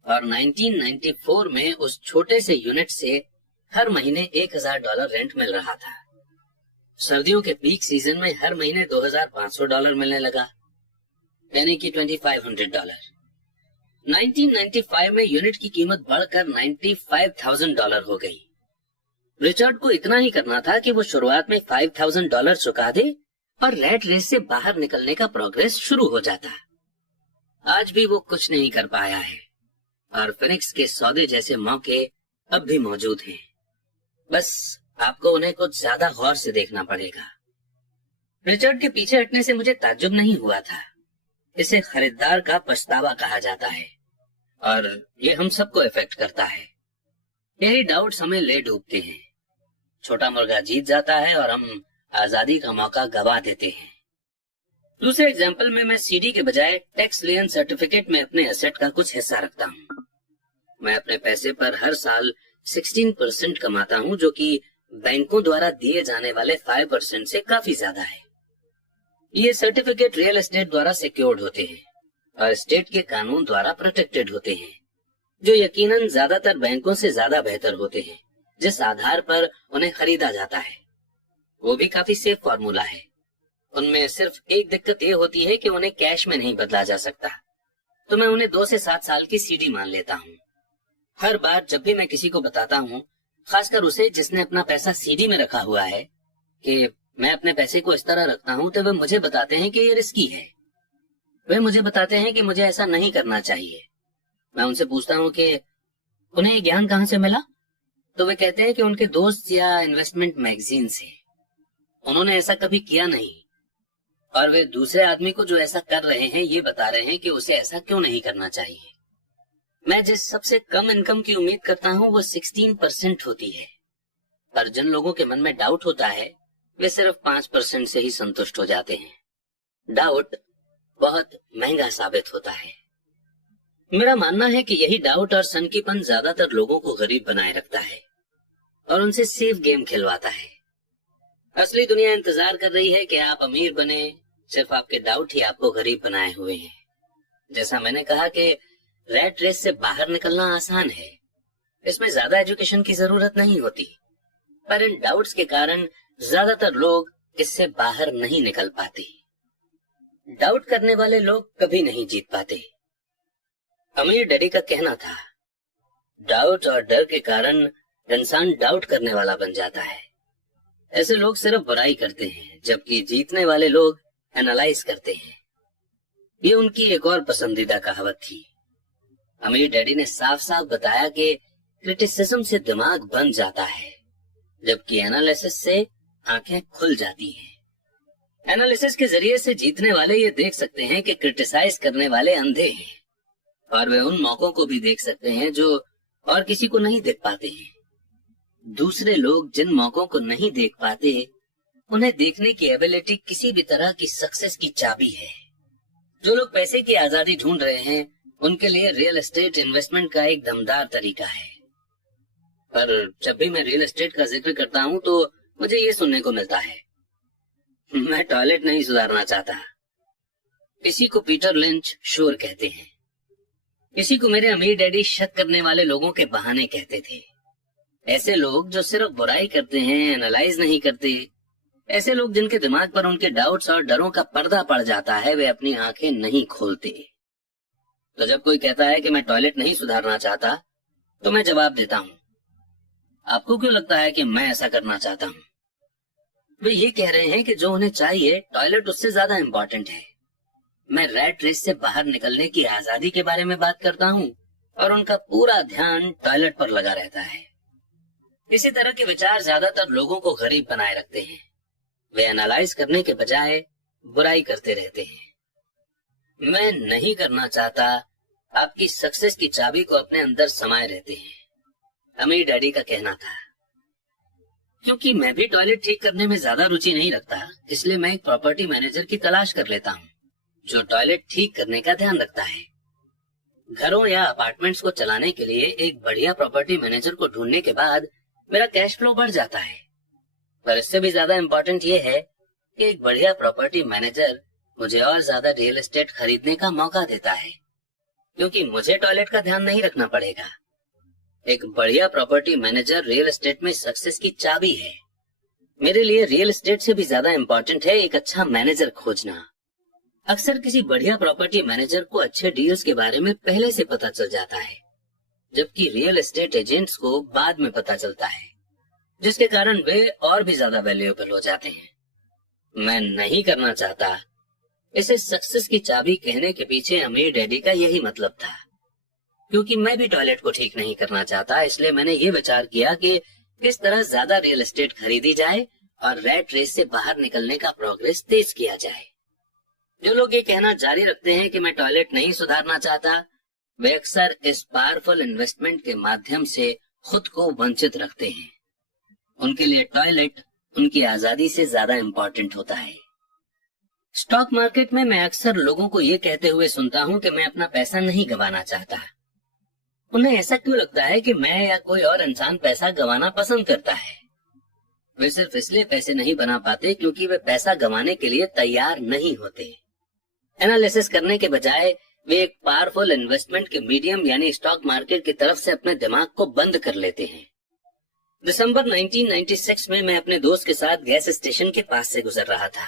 और 1994 में उस छोटे से यूनिट से हर महीने $1,000 रेंट मिल रहा था। सर्दियों के पीक सीजन में हर महीने $2,500 मिलने लगा, यानी कि $2,500। 1995 में यूनिट की कीमत बढ़कर $95,000 हो गई। रिचर्ड को इतना ही करना था कि वो शुरुआत में $5,000 चुका दे और रैट रेस से बाहर निकलने का प्रोग्रेस शुरू हो जाता। आज भी वो कुछ नहीं कर पाया है और फिनिक्स के सौदे जैसे मौके अब भी मौजूद हैं। बस आपको उन्हें कुछ ज्यादा गौर से देखना पड़ेगा। रिचर्ड के पीछे हटने से मुझे ताज्जुब नहीं हुआ था। इसे खरीदार का पछतावा कहा जाता है और ये हम सबको इफेक्ट करता है। यही डाउट्स हमें ले डूबते हैं। छोटा मुर्गा जीत जाता है और हम आजादी का मौका गवा देते हैं। दूसरे एग्जाम्पल में मैं सीडी के बजाय टैक्स लियन सर्टिफिकेट में अपने एसेट का कुछ हिस्सा रखता हूँ। मैं अपने पैसे पर हर साल 16% कमाता हूँ, जो कि बैंकों द्वारा दिए जाने वाले 5% से काफी ज्यादा है। ये सर्टिफिकेट रियल एस्टेट द्वारा सिक्योर्ड होते हैं और स्टेट के कानून द्वारा प्रोटेक्टेड होते हैं, जो यकीनन ज्यादातर बैंकों से ज्यादा बेहतर होते हैं, जिस आधार पर उन्हें खरीदा जाता है। वो भी काफी सेफ फॉर्मूला है। उनमें सिर्फ एक दिक्कत ये होती है कि उन्हें कैश में नहीं बदला जा सकता, तो मैं उन्हें 2 से 7 साल की सीडी मान लेता हूँ। हर बार जब भी मैं किसी को बताता हूँ, खासकर उसे जिसने अपना पैसा सीडी में रखा हुआ है, कि मैं अपने पैसे को इस तरह रखता हूँ, तो वे मुझे बताते हैं कि ये रिस्की है। वे मुझे बताते हैं कि मुझे ऐसा नहीं करना चाहिए। मैं उनसे पूछता हूँ कि उन्हें ये ज्ञान कहाँ से मिला, तो वे कहते हैं कि उनके दोस्त या इन्वेस्टमेंट मैगजीन से। उन्होंने ऐसा कभी किया नहीं और वे दूसरे आदमी को जो ऐसा कर रहे हैं ये बता रहे हैं कि उसे ऐसा क्यों नहीं करना चाहिए। मैं जिस सबसे कम इनकम की उम्मीद करता हूँ वो 16% होती है, पर जिन लोगों के मन में डाउट होता है वे सिर्फ 5% से ही संतुष्ट हो जाते हैं। डाउट बहुत महंगा साबित होता है। मेरा मानना है कि यही डाउट और सनकीपन ज्यादातर लोगों को गरीब बनाए रखता है और उनसे सेफ गेम खिलवाता है। असली दुनिया इंतजार कर रही है कि आप अमीर बने, सिर्फ आपके डाउट ही आपको गरीब बनाए हुए हैं। जैसा मैंने कहा कि रैट रेस से बाहर निकलना आसान है, इसमें ज्यादा एजुकेशन की जरूरत नहीं होती, पर इन डाउट्स के कारण ज्यादातर लोग इससे बाहर नहीं निकल पाते। डाउट करने वाले लोग कभी नहीं जीत पाते। अमीर डैडी का कहना था, डाउट और डर के कारण इंसान डाउट करने वाला बन जाता है। ऐसे लोग सिर्फ बुराई करते हैं, जबकि जीतने वाले लोग एनालाइज करते हैं। ये उनकी एक और पसंदीदा कहावत थी। अमीर डैडी ने साफ साफ बताया कि क्रिटिसिज्म से दिमाग बंद जाता है, जबकि एनालिसिस से आंखें खुल जाती हैं। एनालिसिस के जरिए से जीतने वाले ये देख सकते हैं कि क्रिटिसाइज करने वाले अंधे हैं, और वे उन मौकों को भी देख सकते हैं जो और किसी को नहीं देख पाते हैं। दूसरे लोग जिन मौकों को नहीं देख पाते, उन्हें देखने की एबिलिटी किसी भी तरह की सक्सेस की चाबी है। जो लोग पैसे की आजादी ढूंढ रहे हैं, उनके लिए रियल एस्टेट इन्वेस्टमेंट का एक दमदार तरीका है। पर जब भी मैं रियल एस्टेट का जिक्र करता हूँ तो मुझे ये सुनने को मिलता है, मैं टॉयलेट नहीं सुधारना चाहता। इसी को पीटर लिंच शोर कहते हैं। इसी को मेरे अमीर डैडी शक करने वाले लोगों के बहाने कहते थे। ऐसे लोग जो सिर्फ बुराई करते हैं, एनालाइज नहीं करते, ऐसे लोग जिनके दिमाग पर उनके डाउट्स और डरों का पर्दा पड़ जाता है, वे अपनी आंखें नहीं खोलते। तो जब कोई कहता है कि मैं टॉयलेट नहीं सुधारना चाहता, तो मैं जवाब देता हूँ, आपको क्यों लगता है कि मैं ऐसा करना चाहता हूँ? वे ये कह रहे हैं कि जो उन्हें चाहिए, टॉयलेट उससे ज्यादा इंपॉर्टेंट है। मैं रैट रेस से बाहर निकलने की आजादी के बारे में बात करता हूँ और उनका पूरा ध्यान टॉयलेट पर लगा रहता है। इसी तरह के विचार ज्यादातर लोगों को गरीब बनाए रखते हैं। वे एनालाइज करने के बजाय बुराई करते रहते हैं। मैं नहीं करना चाहता आपकी सक्सेस की चाबी को अपने अंदर समाये रहते हैं, अमीर डैडी का कहना था। क्योंकि मैं भी टॉयलेट ठीक करने में ज्यादा रुचि नहीं रखता, इसलिए मैं एक प्रॉपर्टी मैनेजर की तलाश कर लेता हूँ जो टॉयलेट ठीक करने का ध्यान रखता है। घरों या अपार्टमेंट्स को चलाने के लिए एक बढ़िया प्रॉपर्टी मैनेजर को ढूंढने के बाद मेरा कैश फ्लो बढ़ जाता है। पर इससे भी ज्यादा इम्पोर्टेंट ये है कि एक बढ़िया प्रॉपर्टी मैनेजर मुझे और ज्यादा रियल एस्टेट खरीदने का मौका देता है, क्योंकि मुझे टॉयलेट का ध्यान नहीं रखना पड़ेगा। एक बढ़िया प्रॉपर्टी मैनेजर रियल एस्टेट में सक्सेस की चाबी है। मेरे लिए रियल एस्टेट से भी ज्यादा इम्पोर्टेंट है एक अच्छा मैनेजर खोजना। अक्सर किसी बढ़िया प्रॉपर्टी मैनेजर को अच्छे डील्स के बारे में पहले से पता चल जाता है, जबकि रियल एस्टेट एजेंट्स को बाद में पता चलता है, जिसके कारण वे और भी ज्यादा वैल्यूएबल हो जाते हैं। मैं नहीं करना चाहता, इसे सक्सेस की चाबी कहने के पीछे अमीर डैडी का यही मतलब था। क्योंकि मैं भी टॉयलेट को ठीक नहीं करना चाहता, इसलिए मैंने ये विचार किया कि किस तरह ज्यादा रियल एस्टेट खरीदी जाए और रैट रेस से बाहर निकलने का प्रोग्रेस तेज किया जाए। जो लोग ये कहना जारी रखते हैं कि मैं टॉयलेट नहीं सुधारना चाहता, वे अक्सर इस पावरफुल इन्वेस्टमेंट के माध्यम से खुद को वंचित रखते हैं। उनके लिए टॉयलेट उनकी आजादी से ज्यादा इम्पोर्टेंट होता है। स्टॉक मार्केट में मैं अक्सर लोगों को ये कहते हुए सुनता हूँ कि मैं अपना पैसा नहीं गंवाना चाहता। उन्हें ऐसा क्यों लगता है कि मैं या कोई और इंसान पैसा गंवाना पसंद करता है? वे सिर्फ इसलिए पैसे नहीं बना पाते क्योंकि वे पैसा गंवाने के लिए तैयार नहीं होते। एनालिसिस करने के बजाय वे एक पावरफुल इन्वेस्टमेंट के मीडियम यानी स्टॉक मार्केट की तरफ से अपने दिमाग को बंद कर लेते हैं। दिसंबर 1996 में मैं अपने दोस्त के साथ गैस स्टेशन के पास से गुजर रहा था।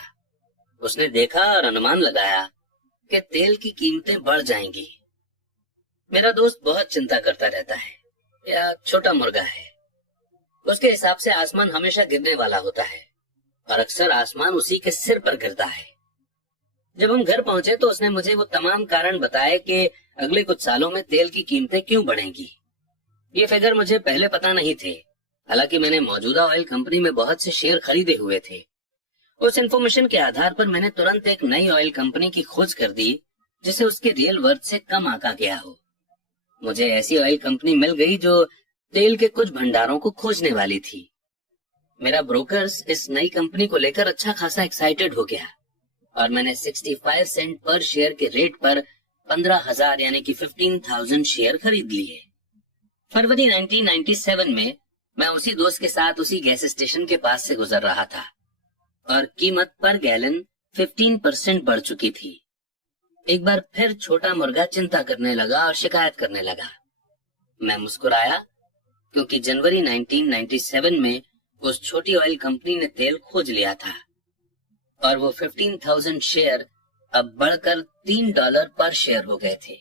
उसने देखा और अनुमान लगाया कि तेल की कीमतें बढ़ जाएंगी। मेरा दोस्त बहुत चिंता करता रहता है, या छोटा मुर्गा है। उसके हिसाब से आसमान हमेशा गिरने वाला होता है और अक्सर आसमान उसी के सिर पर गिरता है। जब हम घर पहुंचे तो उसने मुझे वो तमाम कारण बताए कि अगले कुछ सालों में तेल की कीमतें क्यों बढ़ेंगी। ये फिगर मुझे पहले पता नहीं थे, हालांकि मैंने मौजूदा ऑयल कंपनी में बहुत से शेयर खरीदे हुए थे। उस इन्फॉर्मेशन के आधार पर मैंने तुरंत एक नई ऑयल कंपनी की खोज कर दी जिसे उसके रियल वर्थ से कम आंका गया हो। मुझे ऐसी ऑयल कंपनी मिल गई जो तेल के कुछ भंडारों को खोजने वाली थी। मेरा ब्रोकर्स इस नई कंपनी को लेकर अच्छा खासा एक्साइटेड हो गया और मैंने 65 सेंट पर शेयर के रेट पर 15,000 यानी कि 15,000 शेयर खरीद लिए। फरवरी 1997 में मैं उसी दोस्त के साथ उसी गैस स्टेशन के पास से गुजर रहा था और कीमत पर गैलन 15% बढ़ चुकी थी। एक बार फिर छोटा मुर्गा चिंता करने लगा और शिकायत करने लगा। मैं मुस्कुराया क्योंकि जनवरी 1997 में उस छोटी ऑयल कंपनी ने तेल खोज लिया था और वो 15,000 शेयर अब बढ़कर $3 पर शेयर हो गए थे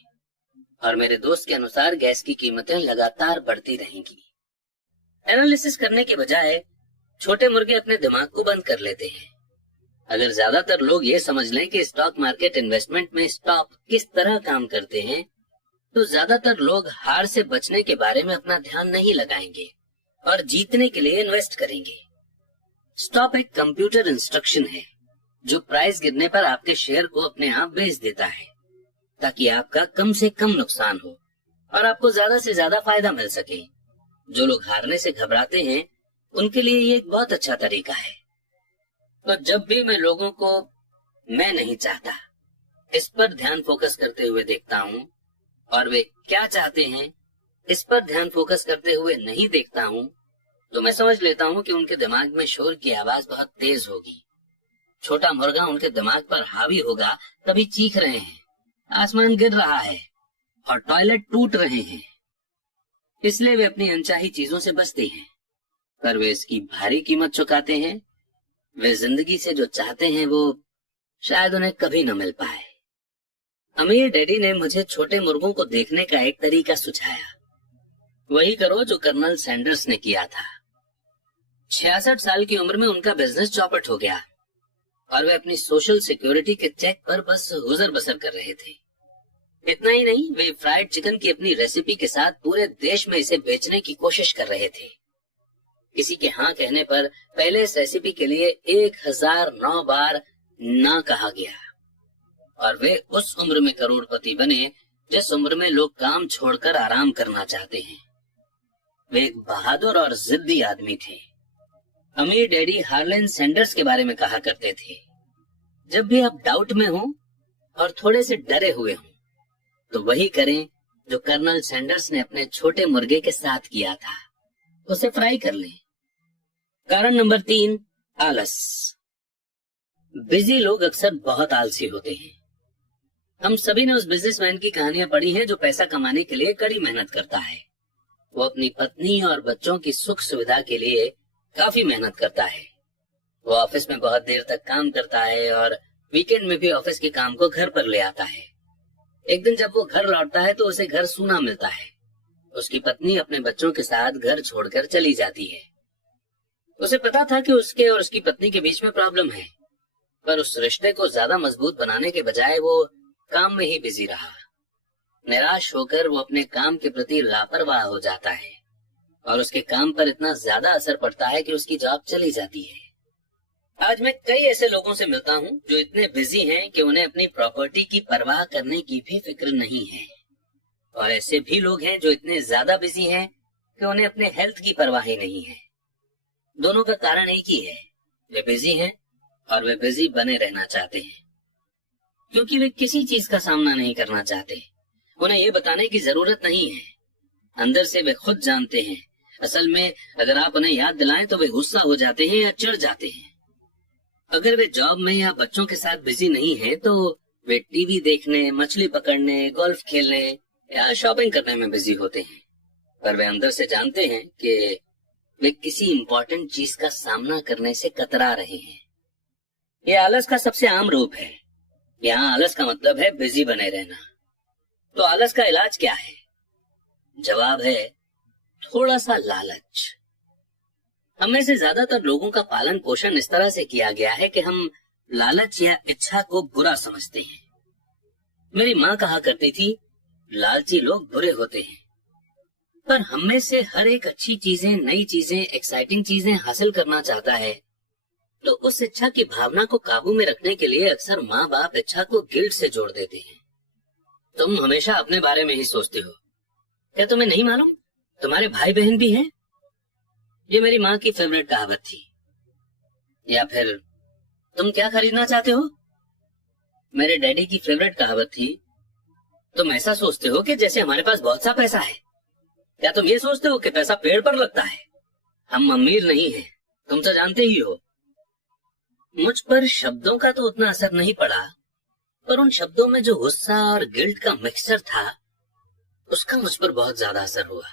और मेरे दोस्त के अनुसार गैस की कीमतें लगातार बढ़ती रहेंगी। एनालिसिस करने के बजाय छोटे मुर्गे अपने दिमाग को बंद कर लेते हैं। अगर ज्यादातर लोग ये समझ लें कि स्टॉक मार्केट इन्वेस्टमेंट में स्टॉक किस तरह काम करते हैं, तो ज्यादातर लोग हार से बचने के बारे में अपना ध्यान नहीं लगाएंगे और जीतने के लिए इन्वेस्ट करेंगे। स्टॉप एक कंप्यूटर इंस्ट्रक्शन है जो प्राइस गिरने पर आपके शेयर को अपने आप बेच देता है ताकि आपका कम से कम नुकसान हो और आपको ज्यादा से ज्यादा फायदा मिल सके। जो लोग हारने से घबराते हैं उनके लिए ये एक बहुत अच्छा तरीका है। तो जब भी मैं लोगों को मैं नहीं चाहता इस पर ध्यान फोकस करते हुए देखता हूँ और वे क्या चाहते हैं इस पर ध्यान फोकस करते हुए नहीं देखता हूँ, तो मैं समझ लेता हूँ कि उनके दिमाग में शोर की आवाज बहुत तेज होगी। छोटा मुर्गा उनके दिमाग पर हावी होगा तभी चीख रहे हैं, आसमान गिर रहा है और टॉयलेट टूट रहे हैं। इसलिए वे अपनी अनचाही चीजों से बचते हैं, पर वे इसकी भारी कीमत चुकाते हैं। वे जिंदगी से जो चाहते हैं वो शायद उन्हें कभी न मिल पाए। अमीर डैडी ने मुझे छोटे मुर्गों को देखने का एक तरीका सुझाया। वही करो जो कर्नल सैंडर्स ने किया था। 66 साल की उम्र में उनका बिजनेस चौपट हो गया और वे अपनी सोशल सिक्योरिटी के चेक पर बस गुजर बसर कर रहे थे। इतना ही नहीं, वे फ्राइड चिकन की अपनी रेसिपी के साथ पूरे देश में इसे बेचने की कोशिश कर रहे थे। किसी के हाँ कहने पर पहले इस रेसिपी के लिए 1009 बार ना कहा गया और वे उस उम्र में करोड़पति बने जिस उम्र में लोग काम छोड़कर आराम करना चाहते हैं। वे एक बहादुर और जिद्दी आदमी थे। अमीर डैडी हार्लेन सैंडर्स के बारे में कहा करते थे, जब भी आप डाउट में हो और थोड़े से डरे हुए हो तो वही करें जो कर्नल सैंडर्स ने अपने छोटे मुर्गे के साथ किया था, उसे फ्राई कर लें। कारण नंबर 3, आलस। बिजी लोग अक्सर बहुत आलसी होते हैं। हम सभी ने उस बिजनेसमैन की कहानियां पढ़ी हैं जो पैसा कमाने के लिए कड़ी मेहनत करता है। वो अपनी पत्नी और बच्चों की सुख सुविधा के लिए काफी मेहनत करता है। वो ऑफिस में बहुत देर तक काम करता है और वीकेंड में भी ऑफिस के काम को घर पर ले आता है। एक दिन जब वो घर लौटता है तो उसे घर सूना मिलता है। उसकी पत्नी अपने बच्चों के साथ घर छोड़कर चली जाती है। उसे पता था कि उसके और उसकी पत्नी के बीच में प्रॉब्लम है, पर उस रिश्ते को ज्यादा मजबूत बनाने के बजाय वो काम में ही बिजी रहा। निराश होकर वो अपने काम के प्रति लापरवाह हो जाता है और उसके काम पर इतना ज्यादा असर पड़ता है कि उसकी जॉब चली जाती है। आज मैं कई ऐसे लोगों से मिलता हूँ जो इतने बिजी हैं कि उन्हें अपनी प्रॉपर्टी की परवाह करने की भी फिक्र नहीं है, और ऐसे भी लोग हैं जो इतने ज्यादा बिजी हैं कि उन्हें अपने हेल्थ की परवाह ही नहीं है। दोनों का कारण एक ही है, वे बिजी हैं और वे बिजी बने रहना चाहते हैं, क्योंकि वे किसी चीज का सामना नहीं करना चाहते। उन्हें ये बताने की जरूरत नहीं है। अंदर से वे खुद जानते हैं। असल में अगर आप उन्हें याद दिलाएं तो वे गुस्सा हो जाते हैं या चिढ़ जाते हैं। अगर वे जॉब में या बच्चों के साथ बिजी नहीं हैं तो वे टीवी देखने, मछली पकड़ने, गोल्फ खेलने या शॉपिंग करने में बिजी होते हैं, पर वे अंदर से जानते हैं कि वे किसी इंपॉर्टेंट चीज का सामना करने से कतरा रहे हैं। यह आलस का सबसे आम रूप है। यहाँ आलस का मतलब है बिजी बने रहना। तो आलस का इलाज क्या है? जवाब है थोड़ा सा लालच। हम में से ज्यादातर लोगों का पालन पोषण इस तरह से किया गया है कि हम लालच या इच्छा को बुरा समझते हैं। मेरी माँ कहा करती थी, लालची लोग बुरे होते हैं, पर हम में से हर एक अच्छी चीजें, नई चीजें, एक्साइटिंग चीजें हासिल करना चाहता है, तो उस इच्छा की भावना को काबू में रखने के लिए अक्सर माँ बाप इच्छा को गिल्ट से जोड़ देते हैं। तुम हमेशा अपने बारे में ही सोचते हो, क्या तुम्हें नहीं मालूम तुम्हारे भाई बहन भी हैं? ये मेरी माँ की फेवरेट कहावत थी। या फिर तुम क्या खरीदना चाहते हो? मेरे डैडी की फेवरेट कहावत थी, तुम ऐसा सोचते हो कि जैसे हमारे पास बहुत सा पैसा है। क्या तुम ये सोचते हो कि पैसा पेड़ पर लगता है? हम अमीर नहीं हैं, तुम तो जानते ही हो। मुझ पर शब्दों का तो उतना असर नहीं पड़ा, पर उन शब्दों में जो गुस्सा और गिल्ट का मिक्सचर था उसका मुझ पर बहुत ज्यादा असर हुआ।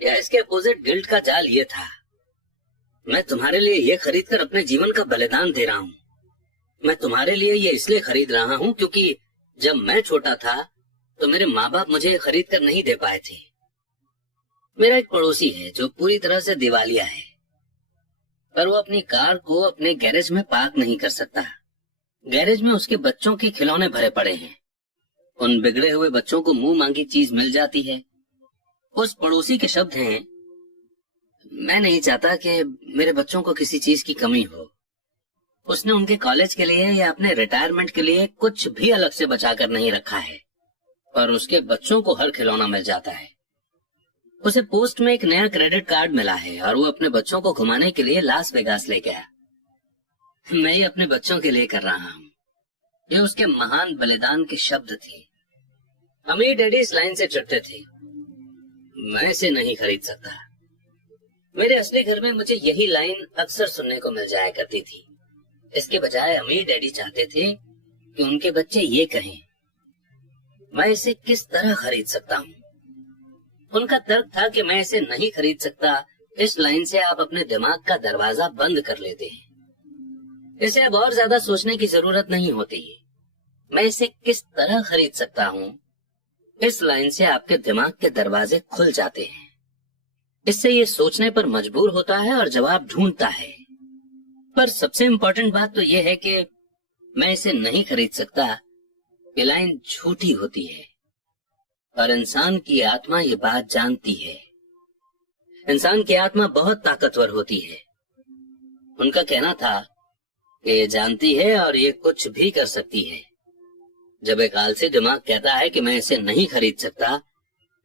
या इसके अपोजिट गिल्ट का जाल ये था, मैं तुम्हारे लिए ये खरीद कर अपने जीवन का बलिदान दे रहा हूँ। मैं तुम्हारे लिए ये इसलिए खरीद रहा हूँ क्योंकि जब मैं छोटा था तो मेरे माँ बाप मुझे खरीद कर नहीं दे पाए थे। मेरा एक पड़ोसी है जो पूरी तरह से दिवालिया है, पर वो अपनी कार को अपने गैरेज में पार्क नहीं कर सकता। गैरेज में उसके बच्चों के खिलौने भरे पड़े हैं। उन बिगड़े हुए बच्चों को मुंह मांगी चीज मिल जाती है। उस पड़ोसी के शब्द हैं, मैं नहीं चाहता कि मेरे बच्चों को किसी चीज की कमी हो। उसने उनके कॉलेज के लिए या अपने रिटायरमेंट के लिए कुछ भी अलग से बचाकर नहीं रखा है, पर उसके बच्चों को हर खिलौना मिल जाता है। उसे पोस्ट में एक नया क्रेडिट कार्ड मिला है और वो अपने बच्चों को घुमाने के लिए लास वेगास ले गया। मैं ये अपने बच्चों के लिए कर रहा हूँ। ये उसके महान बलिदान के शब्द थे। अमीर डैडी इस लाइन से चिढ़ते थे, मैं इसे नहीं खरीद सकता। मेरे असली घर में मुझे यही लाइन अक्सर सुनने को मिल जाया करती थी। इसके बजाय अमीर डैडी चाहते थे कि उनके बच्चे ये कहें, मैं इसे किस तरह खरीद सकता हूँ। उनका तर्क था कि मैं इसे नहीं खरीद सकता। इस लाइन से आप अपने दिमाग का दरवाजा बंद कर लेते हैं। इसे अब और ज्यादा सोचने की जरूरत नहीं होती। मैं इसे किस तरह खरीद सकता हूँ? इस लाइन से आपके दिमाग के दरवाजे खुल जाते हैं। इससे ये सोचने पर मजबूर होता है और जवाब ढूंढता है। पर सबसे इम्पोर्टेंट बात तो ये है कि मैं इसे नहीं खरीद सकता, ये लाइन झूठी होती है। और इंसान की आत्मा ये बात जानती है। इंसान की आत्मा बहुत ताकतवर होती है। उनका कहना था कि ये जानती है और ये कुछ भी कर सकती है। जब एक आलसी दिमाग कहता है कि मैं इसे नहीं खरीद सकता,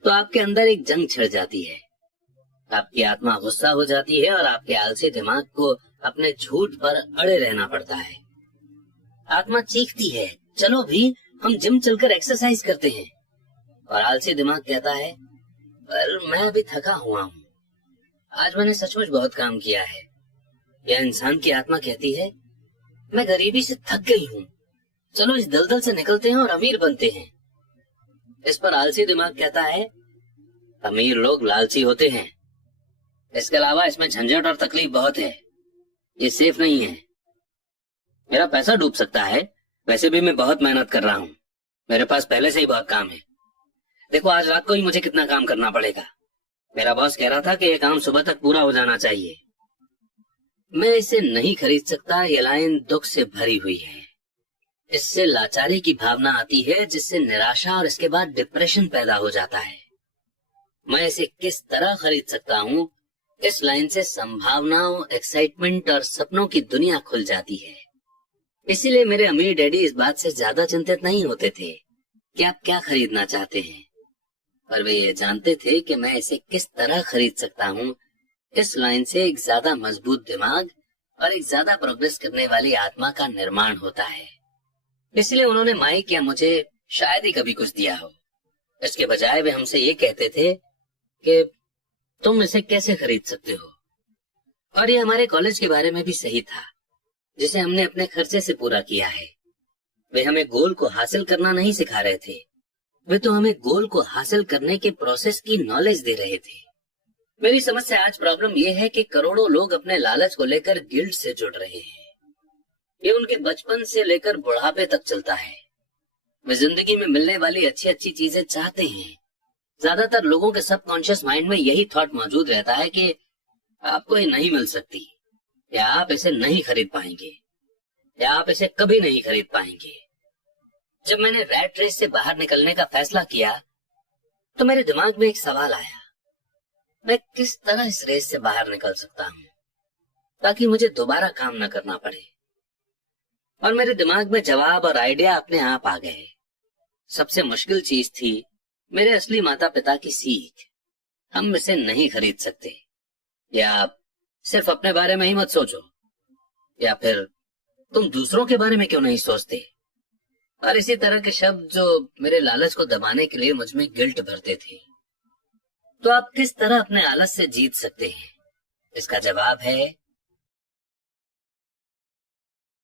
तो आपके अंदर एक जंग छिड़ जाती है। आपकी आत्मा गुस्सा हो जाती है और आपके आलसी दिमाग को अपने झूठ पर अड़े रहना पड़ता है। आत्मा चीखती है, चलो भी हम जिम चलकर एक्सरसाइज करते हैं। और आलसी दिमाग कहता है, पर मैं अभी थका हुआ हूँ, आज मैंने सचमुच बहुत काम किया है। यह इंसान की आत्मा कहती है, मैं गरीबी से थक गई हूँ, चलो इस दलदल से निकलते हैं और अमीर बनते हैं। इस पर आलसी दिमाग कहता है, अमीर लोग लालची होते हैं, इसके अलावा इसमें झंझट और तकलीफ बहुत है, ये सेफ नहीं है, मेरा पैसा डूब सकता है, वैसे भी मैं बहुत मेहनत कर रहा हूँ, मेरे पास पहले से ही बहुत काम है। देखो आज रात को ही मुझे कितना काम करना पड़ेगा, मेरा बॉस कह रहा था कि यह काम सुबह तक पूरा हो जाना चाहिए। मैं इसे नहीं खरीद सकता, ये लाइन दुख से भरी हुई है। इससे लाचारी की भावना आती है, जिससे निराशा और इसके बाद डिप्रेशन पैदा हो जाता है। मैं इसे किस तरह खरीद सकता हूँ? इस लाइन से संभावनाओं, एक्साइटमेंट और सपनों की दुनिया खुल जाती है। इसीलिए मेरे अमीर डैडी इस बात से ज्यादा चिंतित नहीं होते थे कि आप क्या खरीदना चाहते हैं, पर वे ये जानते थे कि मैं इसे किस तरह खरीद सकता हूँ। इस लाइन से एक ज्यादा मजबूत दिमाग और एक ज्यादा प्रोग्रेस करने वाली आत्मा का निर्माण होता है। इसलिए उन्होंने माइक या मुझे शायद ही कभी कुछ दिया हो। इसके बजाय वे हमसे ये कहते थे कि तुम इसे कैसे खरीद सकते हो। और ये हमारे कॉलेज के बारे में भी सही था, जिसे हमने अपने खर्चे से पूरा किया है। वे हमें गोल को हासिल करना नहीं सिखा रहे थे, वे तो हमें गोल को हासिल करने के प्रोसेस की नॉलेज दे रहे थे। मेरी समझ से आज प्रॉब्लम यह है कि करोड़ों लोग अपने लालच को लेकर गिल्ट से जुड़ रहे हैं। ये उनके बचपन से लेकर बुढ़ापे तक चलता है। वे जिंदगी में मिलने वाली अच्छी अच्छी चीजें चाहते हैं। ज्यादातर लोगों के सबकॉन्शियस माइंड में यही थॉट मौजूद रहता है कि आपको ये नहीं मिल सकती, या आप इसे नहीं खरीद पाएंगे, या आप इसे कभी नहीं खरीद पाएंगे। जब मैंने रैट रेस से बाहर निकलने का फैसला किया, तो मेरे दिमाग में एक सवाल आया, मैं किस तरह इस रेस से बाहर निकल सकता हूँ ताकि मुझे दोबारा काम न करना पड़े। और मेरे दिमाग में जवाब और आइडिया अपने आप आ गए। सबसे मुश्किल चीज थी मेरे असली माता पिता की सीख। हम इसे नहीं खरीद सकते, या आप सिर्फ अपने बारे में ही मत सोचो, या फिर तुम दूसरों के बारे में क्यों नहीं सोचते। और इसी तरह के शब्द जो मेरे लालच को दबाने के लिए मुझ में गिल्ट भरते थे। तो आप किस तरह अपने आलस से जीत सकते हैं? इसका जवाब है